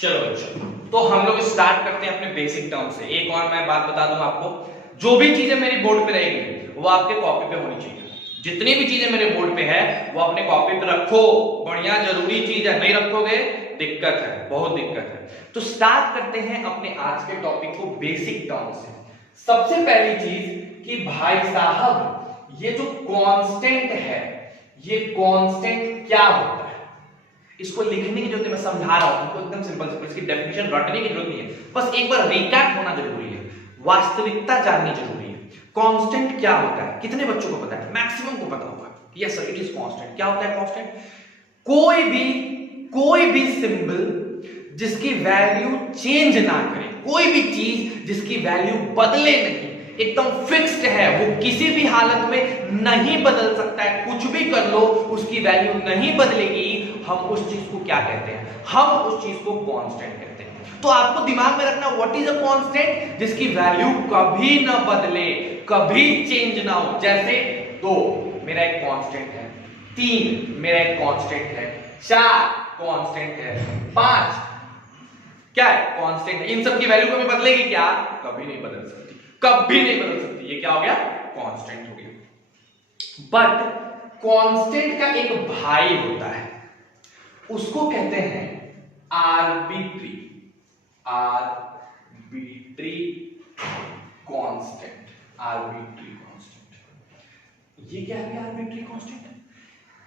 चलो बच्चों, तो हम लोग स्टार्ट करते हैं अपने बेसिक टर्म से। एक और मैं बात बता दूं आपको, जो भी चीजें मेरी बोर्ड पे रहेगी वो आपके कॉपी पे होनी चाहिए। जितनी भी चीजें मेरे बोर्ड पे है वो अपने कॉपी पे रखो, बढ़िया जरूरी चीज है, नहीं रखोगे दिक्कत है, बहुत दिक्कत है। तो स्टार्ट करते हैं अपने आज के टॉपिक को बेसिक टर्म से। सबसे पहली चीज कि भाई साहब ये जो कांस्टेंट है, ये कांस्टेंट क्या होता है? इसको लिखने की जरूरत है, मैं समझा रहा हूं, एकदम सिंपल, इसकी डेफिनेशन रटने की जरूरत नहीं है, बस एक बार रिकैप होना जरूरी है, वास्तविकता जाननी जरूरी है। कांस्टेंट क्या होता है? कितने बच्चों को पता है? मैक्सिमम को पता होगा। Yes sir, it is constant. क्या होता है कांस्टेंट? कोई भी सिंबल जिसकी वैल्यू चेंज ना करे, कोई भी चीज जिसकी वैल्यू बदले नहीं, एकदम फिक्स्ड है, वो किसी भी हालत में नहीं बदल सकता है, कुछ भी कर लो उसकी वैल्यू नहीं बदलेगी, हम उस चीज को क्या कहते हैं? हम उस चीज को कांस्टेंट कहते हैं। तो आपको दिमाग में रखना, व्हाट इज अ कांस्टेंट? जिसकी वैल्यू कभी ना बदले, कभी चेंज ना हो। जैसे 2 मेरा एक कांस्टेंट है, 3 मेरा एक कांस्टेंट है, 4 कांस्टेंट है, 5 क्या है? कांस्टेंट है। इन सब की वैल्यू कभी बदलेगी क्या? कभी नहीं बदल सकती, कभी नहीं बदल सकती। ये क्या हो गया? कांस्टेंट हो गया। बट कांस्टेंट का एक भाई होता है, उसको कहते हैं आर्बिट्री कांस्टेंट। आर्बिट्री कांस्टेंट, ये क्या है? Arbitrary constant.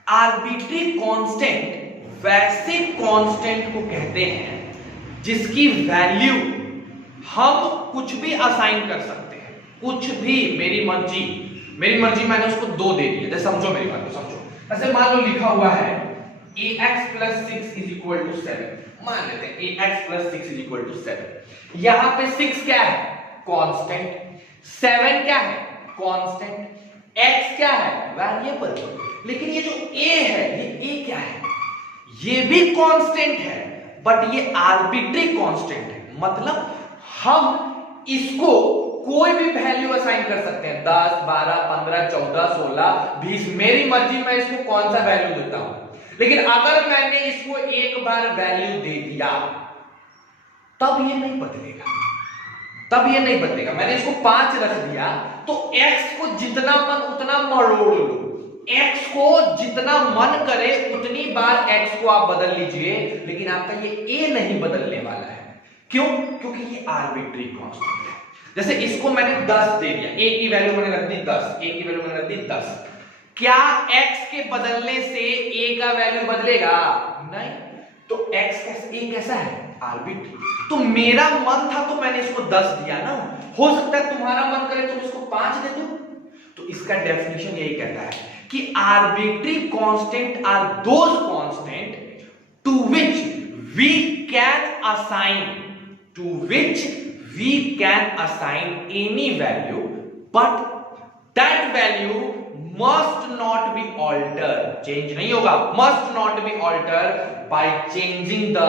आर्बिट्री कांस्टेंट वैसे कांस्टेंट को कहते हैं जिसकी वैल्यू हम कुछ भी असाइन कर सकते हैं, कुछ भी, मेरी मर्जी मैंने उसको 2 दे दिया। जैसे समझो मेरी बात को, समझो। ऐसे मान लो लिखा हुआ है ax plus 6 is equal to 7, मान लेते हैं ax plus 6 is equal to 7। यहां पे 6 क्या है? कांस्टेंट। 7 क्या है? कांस्टेंट। x क्या है? वेरिएबल। लेकिन ये जो a है, ये a क्या है? ये भी कांस्टेंट है, बट ये आर्बिट्री कांस्टेंट है। मतलब हम इसको कोई भी वैल्यू असाइन कर सकते हैं, 10, 12, 15, 14, 16, 20, मेरी मर्जी मैं इसको कौन सा वैल्यू देता हूं। लेकिन अगर मैंने इसको एक बार वैल्यू दे दिया तब ये नहीं बदलेगा, मैंने इसको 5 रख दिया तो x को जितना मन उतना मरोड़ लो, x को जितना मन करे उतनी बार x को आप बदल लीजिए, लेकिन आपका ये a नहीं बदलने वाला है। क्यों? क्योंकि ये आर्बिट्री कांस्टेंट है। जैसे इसको मैंने 10 दे दिया, a की वैल्यू मैंने रख दी 10, क्या x के बदलने से a का वैल्यू बदलेगा? नहीं। तो a कैसा है? आर्बिट्री। तो मेरा मन था तो मैंने इसको 10 दिया ना, हो सकता है तुम्हारा मन करे तुम इसको 5 दे दो। तो इसका डेफिनेशन यही कहता है कि arbitrary constant are those constant to which we can assign any value, but that value must not be alter, change नहीं होगा, मस्ट नॉट बी ऑल्टर by changing the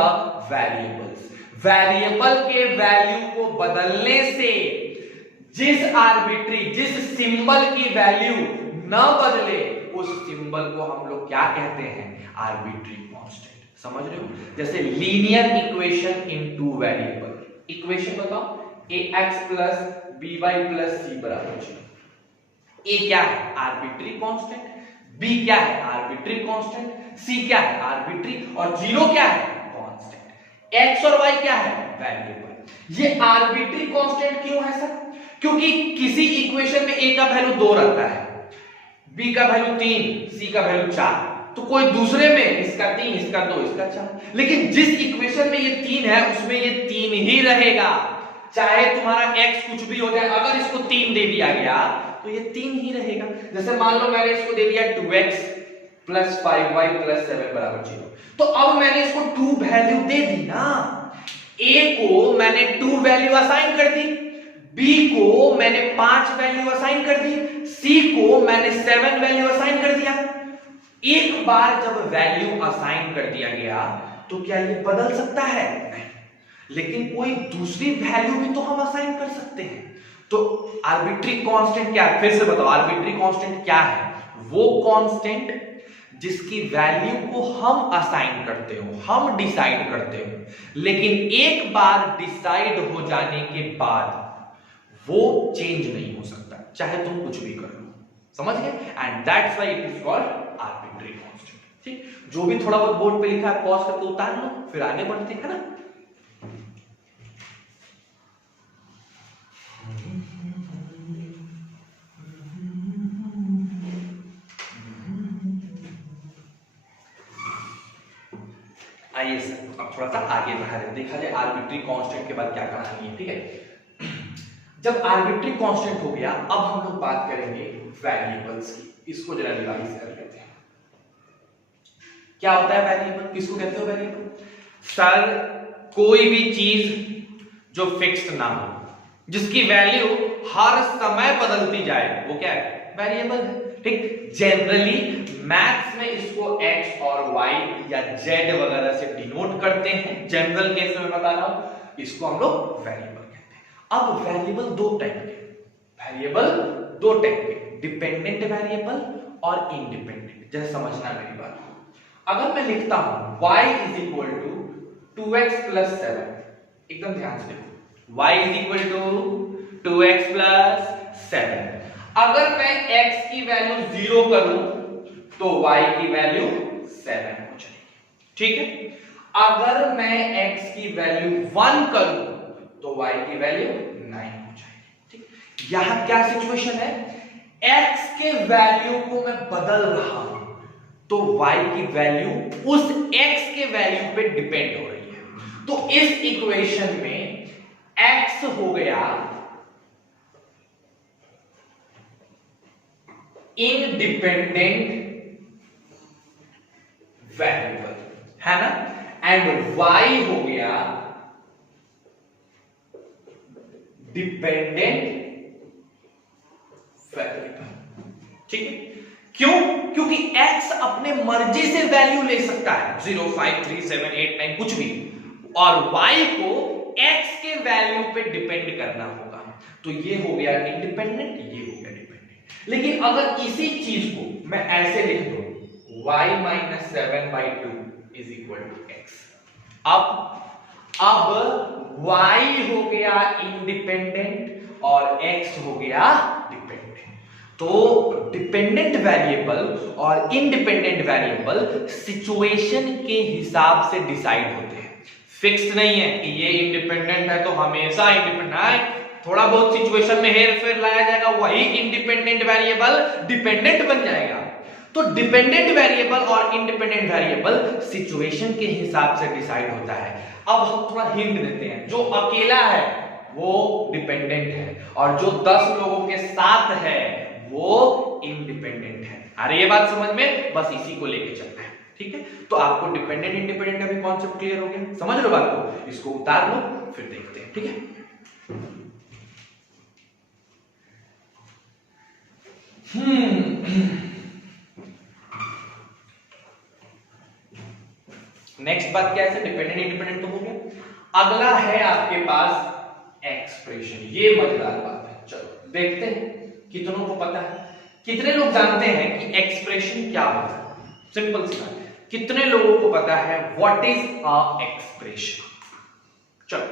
variables. Variable के वैल्यू को बदलने से जिस आर्बिट्री, जिस सिंबल की वैल्यू न बदले उस सिंबल को हम लोग क्या कहते हैं, आर्बिट्री कांस्टेंट। समझ रहे हो? जैसे linear equation in two variable. Equation बताओ, ax plus by plus c बराबर 0। a क्या है, आर्बिट्री कांस्टेंट, b क्या है, आर्बिट्री कांस्टेंट, c क्या है, आर्बिट्री, और 0 क्या है, कांस्टेंट। x और y क्या है, वेरिएबल। ये आर्बिट्री कांस्टेंट क्यों है सर? क्योंकि किसी इक्वेशन में a का वैल्यू 2 रहता है, b का वैल्यू 3, c का वैल्यू 4, तो कोई दूसरे में इसका 3, इसका 2, इसका 4, लेकिन जिस इक्वेशन में ये 3 है उसमें ये 3 ही रहेगा, चाहे तुम्हारा x कुछ भी हो जाए। अगर इसको 3 दे दिया गया तो ये 3 ही रहेगा। जैसे मान लो मैंने इसको दे दिया 2x प्लस 5y प्लस 7 बराबर 0, तो अब मैंने इसको 2 वैल्यू दे दी ना, a को मैंने 2 वैल्यू असाइन कर दी, b को मैंने 5 वैल्यू असाइन कर दी, c को मैंने 7 वैल्यू असाइन कर दिया। एक बार जब वैल्यू असाइन कर दिया गया तो क्या ये बदल सकता है? नहीं, लेकिन कोई दूसरी वैल्यू भी तो हम असाइन कर सकते हैं। तो आर्बिट्री कांस्टेंट क्या है, फिर से बताओ, आर्बिट्री कांस्टेंट क्या है? वो कांस्टेंट जिसकी वैल्यू को हम असाइन करते हो, हम डिसाइड करते हो, लेकिन एक बार डिसाइड हो जाने के बाद वो चेंज नहीं हो सकता, चाहे तुम कुछ भी कर लो। समझ गए? And that's why it is called arbitrary constant. ठीक, जो भी थोड़ा बहुत बोर्ड पे लिखा है पॉज करके उतार लो, फिर आगे बढ़ते हैं, है ना। आइए सर अब थोड़ा सा आगे बढ़ा देखा जाए आर्बिट्री कांस्टेंट के बाद क्या कहानी है। ठीक है, जब आर्बिट्री कांस्टेंट हो गया, अब हम लोग बात करेंगे वेरिएबल्स की। इसको जरा रिवाइज कर लेते हैं। क्या होता है वेरिएबल, किसको कहते हो वेरिएबल? सर कोई भी चीज जो फिक्स्ड ना हो, जिसकी वैल्यू हर समय बदलती जाए, वो क्या है, वेरिएबल है। ठीक, जनरली मैथ्स में इसको x और y या z वगैरह से डिनोट करते हैं। जनरल केस में बता रहा हूं, इसको हम लोग वेरिएबल कहते हैं। अब वेरिएबल दो टाइप के, डिपेंडेंट वेरिएबल और इंडिपेंडेंट। जैसे समझना मेरी बात को, अगर मैं लिखता हूं y is equal to 2x plus 7, एकदम ध्यान से देखो, y is equal to 2x plus 7। अगर मैं x की वैल्यू 0 करूं तो y की वैल्यू 7 हो जाएगी। ठीक है, अगर मैं x की वैल्यू 1 करूं तो y की वैल्यू 9 हो जाएगी। ठीक, यहां क्या सिचुएशन है, x के वैल्यू को मैं बदल रहा हूं तो y की वैल्यू उस x के वैल्यू पे डिपेंड हो रही है। तो इस इक्वेशन में x हो गया इंडिपेंडेंट वेरिएबल, है ना, एंड y हो गया डिपेंडेंट वेरिएबल। ठीक है, क्यों? क्योंकि x अपने मर्जी से वैल्यू ले सकता है, 0, 5, 3, 7, 8, 9 कुछ भी, और y को x के वैल्यू पे डिपेंड करना होगा। तो ये हो गया इंडिपेंडेंट, ये हो गया डिपेंडेंट। लेकिन अगर इसी चीज को मैं ऐसे लिख दूं, y minus 7/2 is equal to x, अब y हो गया इंडिपेंडेंट और x हो गया डिपेंडेंट। तो डिपेंडेंट वेरिएबल और इंडिपेंडेंट वेरिएबल सिचुएशन के हिसाब से डिसाइड होते हैं, फिक्स नहीं है कि ये इंडिपेंडेंट है तो हमेशा इंडिपेंडेंट है। थोड़ा बहुत सिचुएशन में हेर फेर लाया जाएगा, वही इंडिपेंडेंट वेरिएबल डिपेंडेंट बन जाएगा। तो डिपेंडेंट वेरिएबल और इंडिपेंडेंट वेरिएबल सिचुएशन के हिसाब से डिसाइड होता है। अब हम थोड़ा हिंट देते हैं, जो अकेला है वो डिपेंडेंट है और जो 10 लोगों के साथ है वो इंडिपेंडेंट है। अरे ये बात समझ में, बस इसी को लेके चलना है। ठीक है, तो आपको डिपेंडेंट इंडिपेंडेंट का भी कॉन्सेप्ट क्लियर हो गया, समझ लो बात को, इसको उतार लो फिर देखते हैं। ठीक है, नेक्स्ट बात क्या है, डिपेंडेंट इंडिपेंडेंट तो हो गया। अगला है आपके पास एक्सप्रेशन। ये मजेदार बात है, चलो देखते हैं कितनों को पता है, कितने लोग जानते हैं कि एक्सप्रेशन क्या होता है। सिंपल सी बात है, कितने लोगों को पता है व्हाट इज अ एक्सप्रेशन। चलो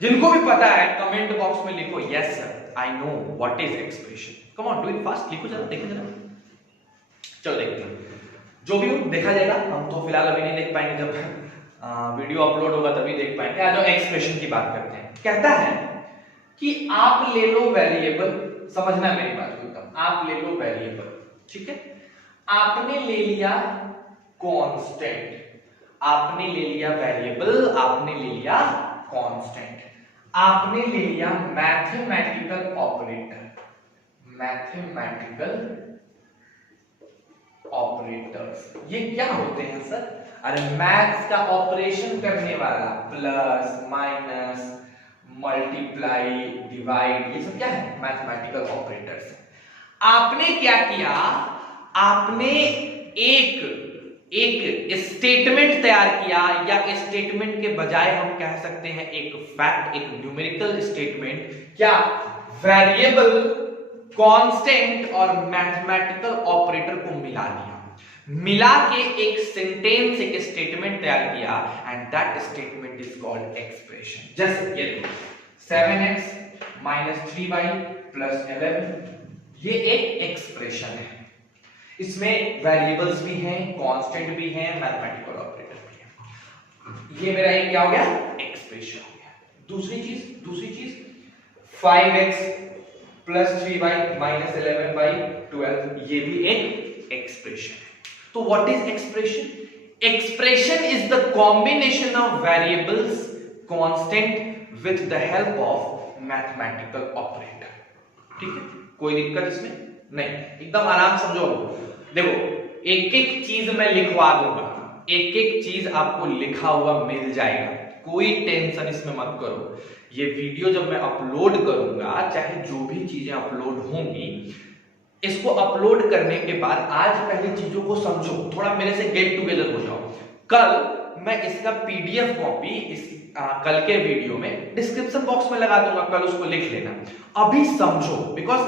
जिनको भी पता है कमेंट बॉक्स में लिखो yes sir I know what is expression. Come on do it fast, लिखो जरा, देखो जरा। चलो देखते हैं, जो भी हो देखा जाएगा। हम तो फिलहाल अभी नहीं देख पाएंगे, जब वीडियो अपलोड होगा तभी देख पाएंगे। आज एक्सप्रेशन की बात करते हैं। कहता है कि आप ले लो वेरिएबल, समझना मेरी बात को एकदम, आप ले लो वेरिएबल, ठीक है। आपने ले लिया कांस्टेंट, आपने ले लिया वेरिएबल, आपने ले लिया कांस्टेंट, आपने ले लिया मैथमेटिकल ऑपरेटर, मैथमेटिकल ऑपरेटर्स। ये क्या होते हैं सर? अरे मैथ्स का ऑपरेशन करने वाला, प्लस माइनस मल्टीप्लाई डिवाइड, ये सब क्या है? Mathematical operators. आपने क्या किया, आपने एक स्टेटमेंट तैयार किया, या स्टेटमेंट के बजाय हम कह सकते हैं एक फैक्ट, एक न्यूमेरिकल स्टेटमेंट। क्या? वेरिएबल, कांस्टेंट और मैथमेटिकल ऑपरेटर को मिला दिया, मिला के एक सेंटेंस, एक स्टेटमेंट तैयार किया, and that statement is called expression. जैसे ये देखो 7x - 3y + 11, ये एक एक्सप्रेशन है। इसमें वेरिएबल्स भी हैं, कांस्टेंट भी हैं, मैथमेटिकल ऑपरेटर भी है। ये मेरा एक क्या हो गया? एक्सप्रेशन हो गया। दूसरी चीज 5x + 3y - 11/12, ये भी एक एक्सप्रेशन है। तो what is expression? Expression is the combination of variables, constant with the help of mathematical operator. ठीक है, कोई दिक्कत इसमें नहीं, एकदम आराम समझो। देखो एक एक चीज मैं लिखवा दूंगा, एक एक चीज आपको लिखा हुआ मिल जाएगा, कोई टेंशन इसमें मत करो। ये वीडियो जब मैं अपलोड करूंगा, चाहे जो भी चीजें अपलोड होंगी, इसको अपलोड करने के बाद आज पहले चीजों को समझो, थोड़ा मेरे से गेट टुगेदर हो जाओ। कल मैं इसका पीडीएफ कॉपी कल के वीडियो में डिस्क्रिप्शन बॉक्स में लगा दूंगा, कल उसको लिख लेना। अभी समझो, बिकॉज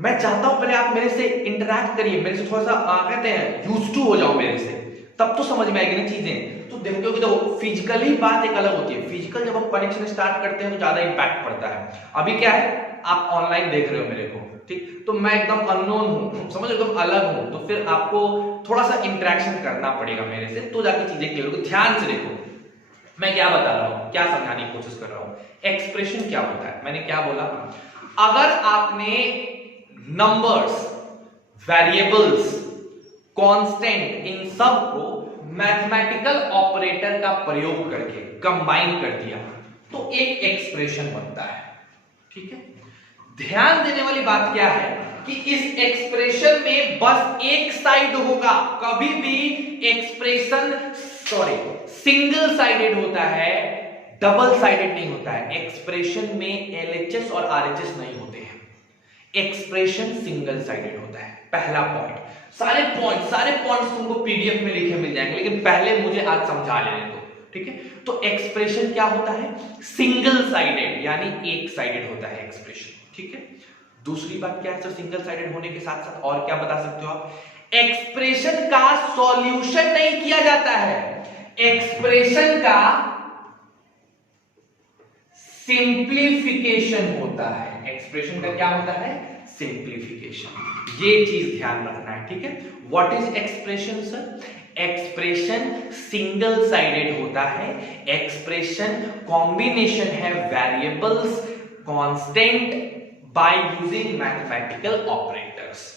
मैं चाहता हूं पहले आप मेरे से इंटरैक्ट करिए, मेरे से थोड़ा सा कहते हैं यूज्ड टू हो जाओ मेरे से, तब तो समझ में आएगी ना चीजें। तो देखो देखो फिजिकली बात एक अलग होती है, फिजिकल जब हम कनेक्शन स्टार्ट करते हैं तो ज्यादा इंपैक्ट पड़ता है। अभी क्या है, आप ऑनलाइन देख रहे हो मेरे को, ठीक, तो मैं एकदम अननोन हूं, समझ एकदम अलग हूं, तो फिर आपको थोड़ा सा इंटरेक्शन करना पड़ेगा मेरे से, तो जाके चीजें क्लियर होगी। ध्यान से देखो मैं क्या बता रहा हूं, क्या समझाने की कोशिश कर रहा हूं। एक्सप्रेशन क्या होता है, मैंने क्या बोला, अगर आपने नंबर्स, वेरिएबल्स, कांस्टेंट, इन सब को मैथमेटिकल ऑपरेटर का प्रयोग करके कंबाइन कर दिया, तो एक एक्सप्रेशन बनता है। ठीक है, ध्यान देने वाली बात क्या है कि इस एक्सप्रेशन में बस एक साइड होगा, कभी भी एक्सप्रेशन सिंगल साइडेड होता है, डबल साइडेड नहीं होता है। एक्सप्रेशन में एलएचएस और आरएचएस नहीं होते हैं, एक्सप्रेशन सिंगल साइडेड होता है। पहला पॉइंट, सारे पॉइंट्स तुमको पीडीएफ में लिखे मिल जाएंगे, लेकिन पहले मुझे आज समझा लेने दो, ठीक है। तो एक्सप्रेशन क्या होता है, सिंगल साइडेड, यानी एक साइडेड होता है एक्सप्रेशन, ठीक है। दूसरी बात क्या है सर, सिंगल साइडेड होने के साथ साथ और क्या बता सकते हो आप, एक्सप्रेशन का सॉल्यूशन नहीं किया जाता है, एक्सप्रेशन का सिंप्लीफिकेशन होता है। एक्सप्रेशन का क्या होता है, सिंप्लीफिकेशन। ये चीज ध्यान रखना है, ठीक है। What is expression sir, expression single sided होता है, एक्सप्रेशन कॉम्बिनेशन है variables, constant by using mathematical operators.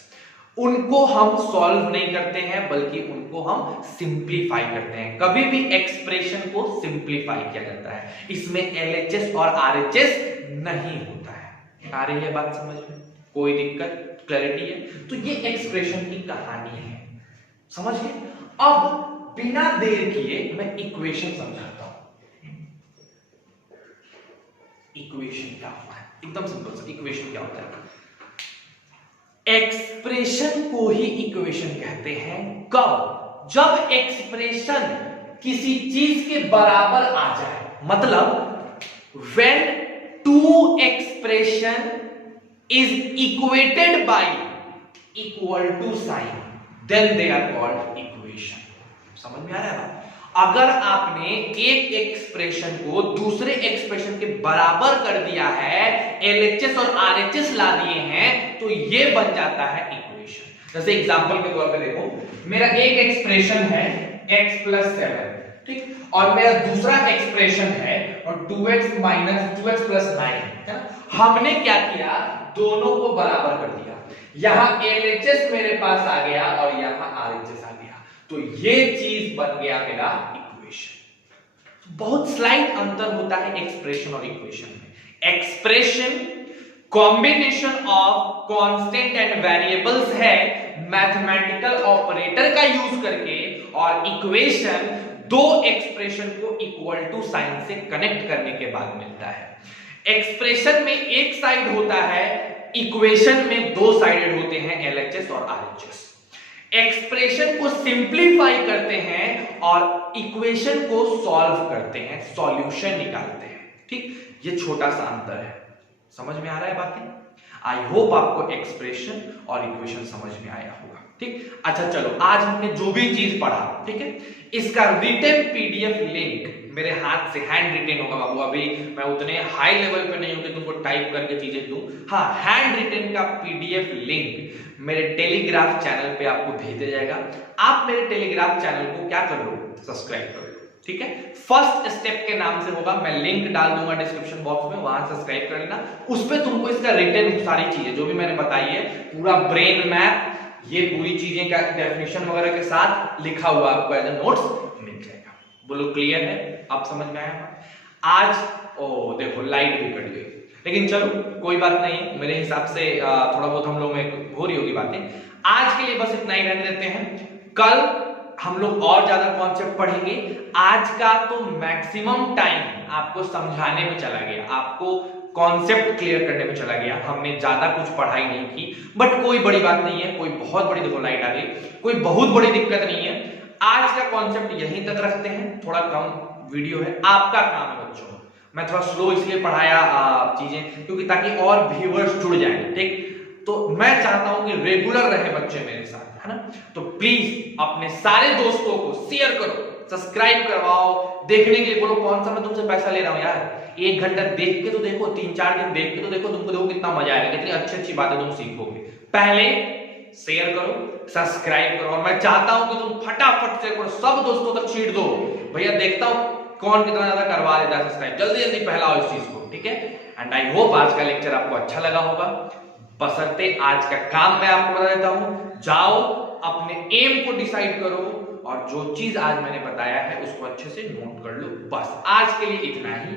उनको हम सॉल्व नहीं करते हैं, बल्कि उनको हम सिंप्लीफाई करते हैं। कभी भी एक्सप्रेशन को सिंप्लीफाई किया जाता है, इसमें एलएचएस और आरएचएस नहीं होता है। आ रही है बात समझ में, कोई दिक्कत, क्लैरिटी है? तो ये एक्सप्रेशन की कहानी है, समझ गए। अब बिना देर किए मैं इक्वेशन समझाता हूं। इक्वेशन क्या होता है, एकदम सिंपल सा, इक्वेशन क्या होता है। एक्सप्रेशन को ही इक्वेशन कहते हैं कब? जब एक्सप्रेशन किसी चीज के बराबर आ जाए, मतलब when two expression is equated by equal to sign, then they are called equation. समझ में आ रहा है? अगर आपने एक एक्सप्रेशन को दूसरे एक्सप्रेशन के बराबर कर दिया है, LHS और RHS ला दिए हैं, तो ये बन जाता है इक्वेशन. जैसे एग्जांपल के तौर पे देखो, मेरा एक एक्सप्रेशन है x + 7, ठीक, और मेरा दूसरा एक्सप्रेशन है और 2x - 2x + 9, है ना. हमने क्या किया, दोनों को बराबर कर दिया. यहां LHS मेरे पास आ गया और यहां RHS आ गया, तो ये चीज बन गया मेरा इक्वेशन. बहुत स्लाइट अंतर होता है एक्सप्रेशन और इक्वेशन में. Expression combination of constant and variables है मैथमेटिकल ऑपरेटर का यूज करके, और इक्वेशन दो एक्सप्रेशन को इक्वल टू साइन से कनेक्ट करने के बाद मिलता है. एक्सप्रेशन में एक साइड होता है, इक्वेशन में दो साइडेड होते हैं, LHS और RHS. एक्सप्रेशन को सिंप्लीफाई करते हैं और इक्वेशन को सॉल्व करते हैं, सॉल्यूशन निकालते हैं. ठीक, ये छोटा सा अंतर है. समझ में आ रहा है बातें? आई होप आपको एक्सप्रेशन और इक्वेशन समझ में आया होगा. ठीक, अच्छा चलो, आज हमने जो भी चीज पढ़ा, ठीक है, इसका रिटन PDF लिंक मेरे हाथ से हैंड रिटन होगा बाबू. अभी मैं उतने हाई लेवल पे नहीं हूं कि तुमको टाइप करके चीजें दूं. हाँ, हैंड रिटन का PDF लिंक मेरे टेलीग्राफ चैनल पे आपको भेज दिया जाएगा. आप मेरे टेलीग्राफ चैनल को क्या कर लो, सब्सक्राइब कर लो. ठीक है, फर्स्ट स्टेप के नाम से होगा, मैं लिंक डाल दूंगा डिस्क्रिप्शन बॉक्स में, वहां सब्सक्राइब कर लेना. उस पे तुमको इसका रिटन सारी चीजें जो भी मैंने बताई है, पूरा ब्रेन मैप, ये पूरी चीजें का डेफिनेशन वगैरह के साथ लिखा हुआ आपको एज ए नोट्स मिल जाएगा. बोलो क्लियर है? अब समझ में आया? आज देखो लाइट भी कट गई, लेकिन चलो कोई बात नहीं, मेरे हिसाब से थोड़ा बहुत हम लोग में हो रही होगी बातें. आज के लिए बस इतना ही रहने देते हैं. कल हम लोग और ज्यादा कॉन्सेप्ट पढ़ेंगे. आज का तो मैक्सिमम टाइम आपको समझाने में चला गया, आपको कॉन्सेप्ट क्लियर करने में चला गया. हमने ज्यादा कुछ पढ़ाई नहीं की, बट कोई बड़ी बात नहीं है, कोई बहुत बड़ी, देखो लाइट आ गई, कोई बहुत बड़ी दिक्कत नहीं है. आज का कॉन्सेप्ट यहीं तक रखते हैं. थोड़ा कम वीडियो है, आपका काम है बच्चों. मैं थोड़ा स्लो इसलिए पढ़ाया चीजें, क्योंकि ताकि और व्यूअर्स जुड़ जाएं. ठीक, तो मैं चाहता हूं कि रेगुलर रहे बच्चे मेरे साथ, है ना. तो प्लीज अपने सारे दोस्तों को शेयर करो, सब्सक्राइब करवाओ. देखने के लिए बोलो, कौन सा मैं तुमसे पैसा ले रहा हूं यार, 1 घंटा देख के तो देखो, 3-4 दिन देख के तो देखो, तुमको देखो कितना मजा आएगा, कितनी अच्छी अच्छी बातें तुम सीखोगे. पहले शेयर करो, सब्सक्राइब करो, और मैं चाहता हूं कि तुम फटाफट से सब दोस्तों तक छीट दो. भैया देखता हूं कौन कितना ज्यादा करवा देता है सब्सक्राइब. जल्दी जल्दी फैलाओ इस चीज को. ठीक है, एंड आई होप आज का लेक्चर आपको अच्छा लगा होगा. बशर्ते आज का काम मैं आपको बता देता हूं, जाओ अपने एम को डिसाइड करो, और जो चीज आज मैंने बताया है उसको अच्छे से नोट कर लो. बस आज के लिए इतना ही.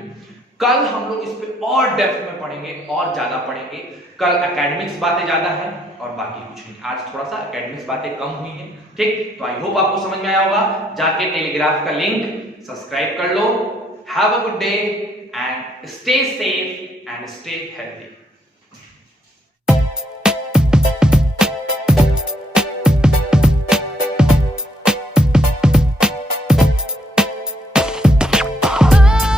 कल हम लोग इस पे और डेप्थ में पढ़ेंगे, और ज्यादा पढ़ेंगे. कल एकेडमिक्स बातें ज्यादा है और बाकी कुछ नहीं. आज थोड़ा सा एकेडमिक्स बातें कम हुई हैं. ठीक, तो आई होप आपको समझ में आया होगा. जाके टेलीग्राफ का लिंक सब्सक्राइब कर लो. Have a good day and stay safe and stay healthy.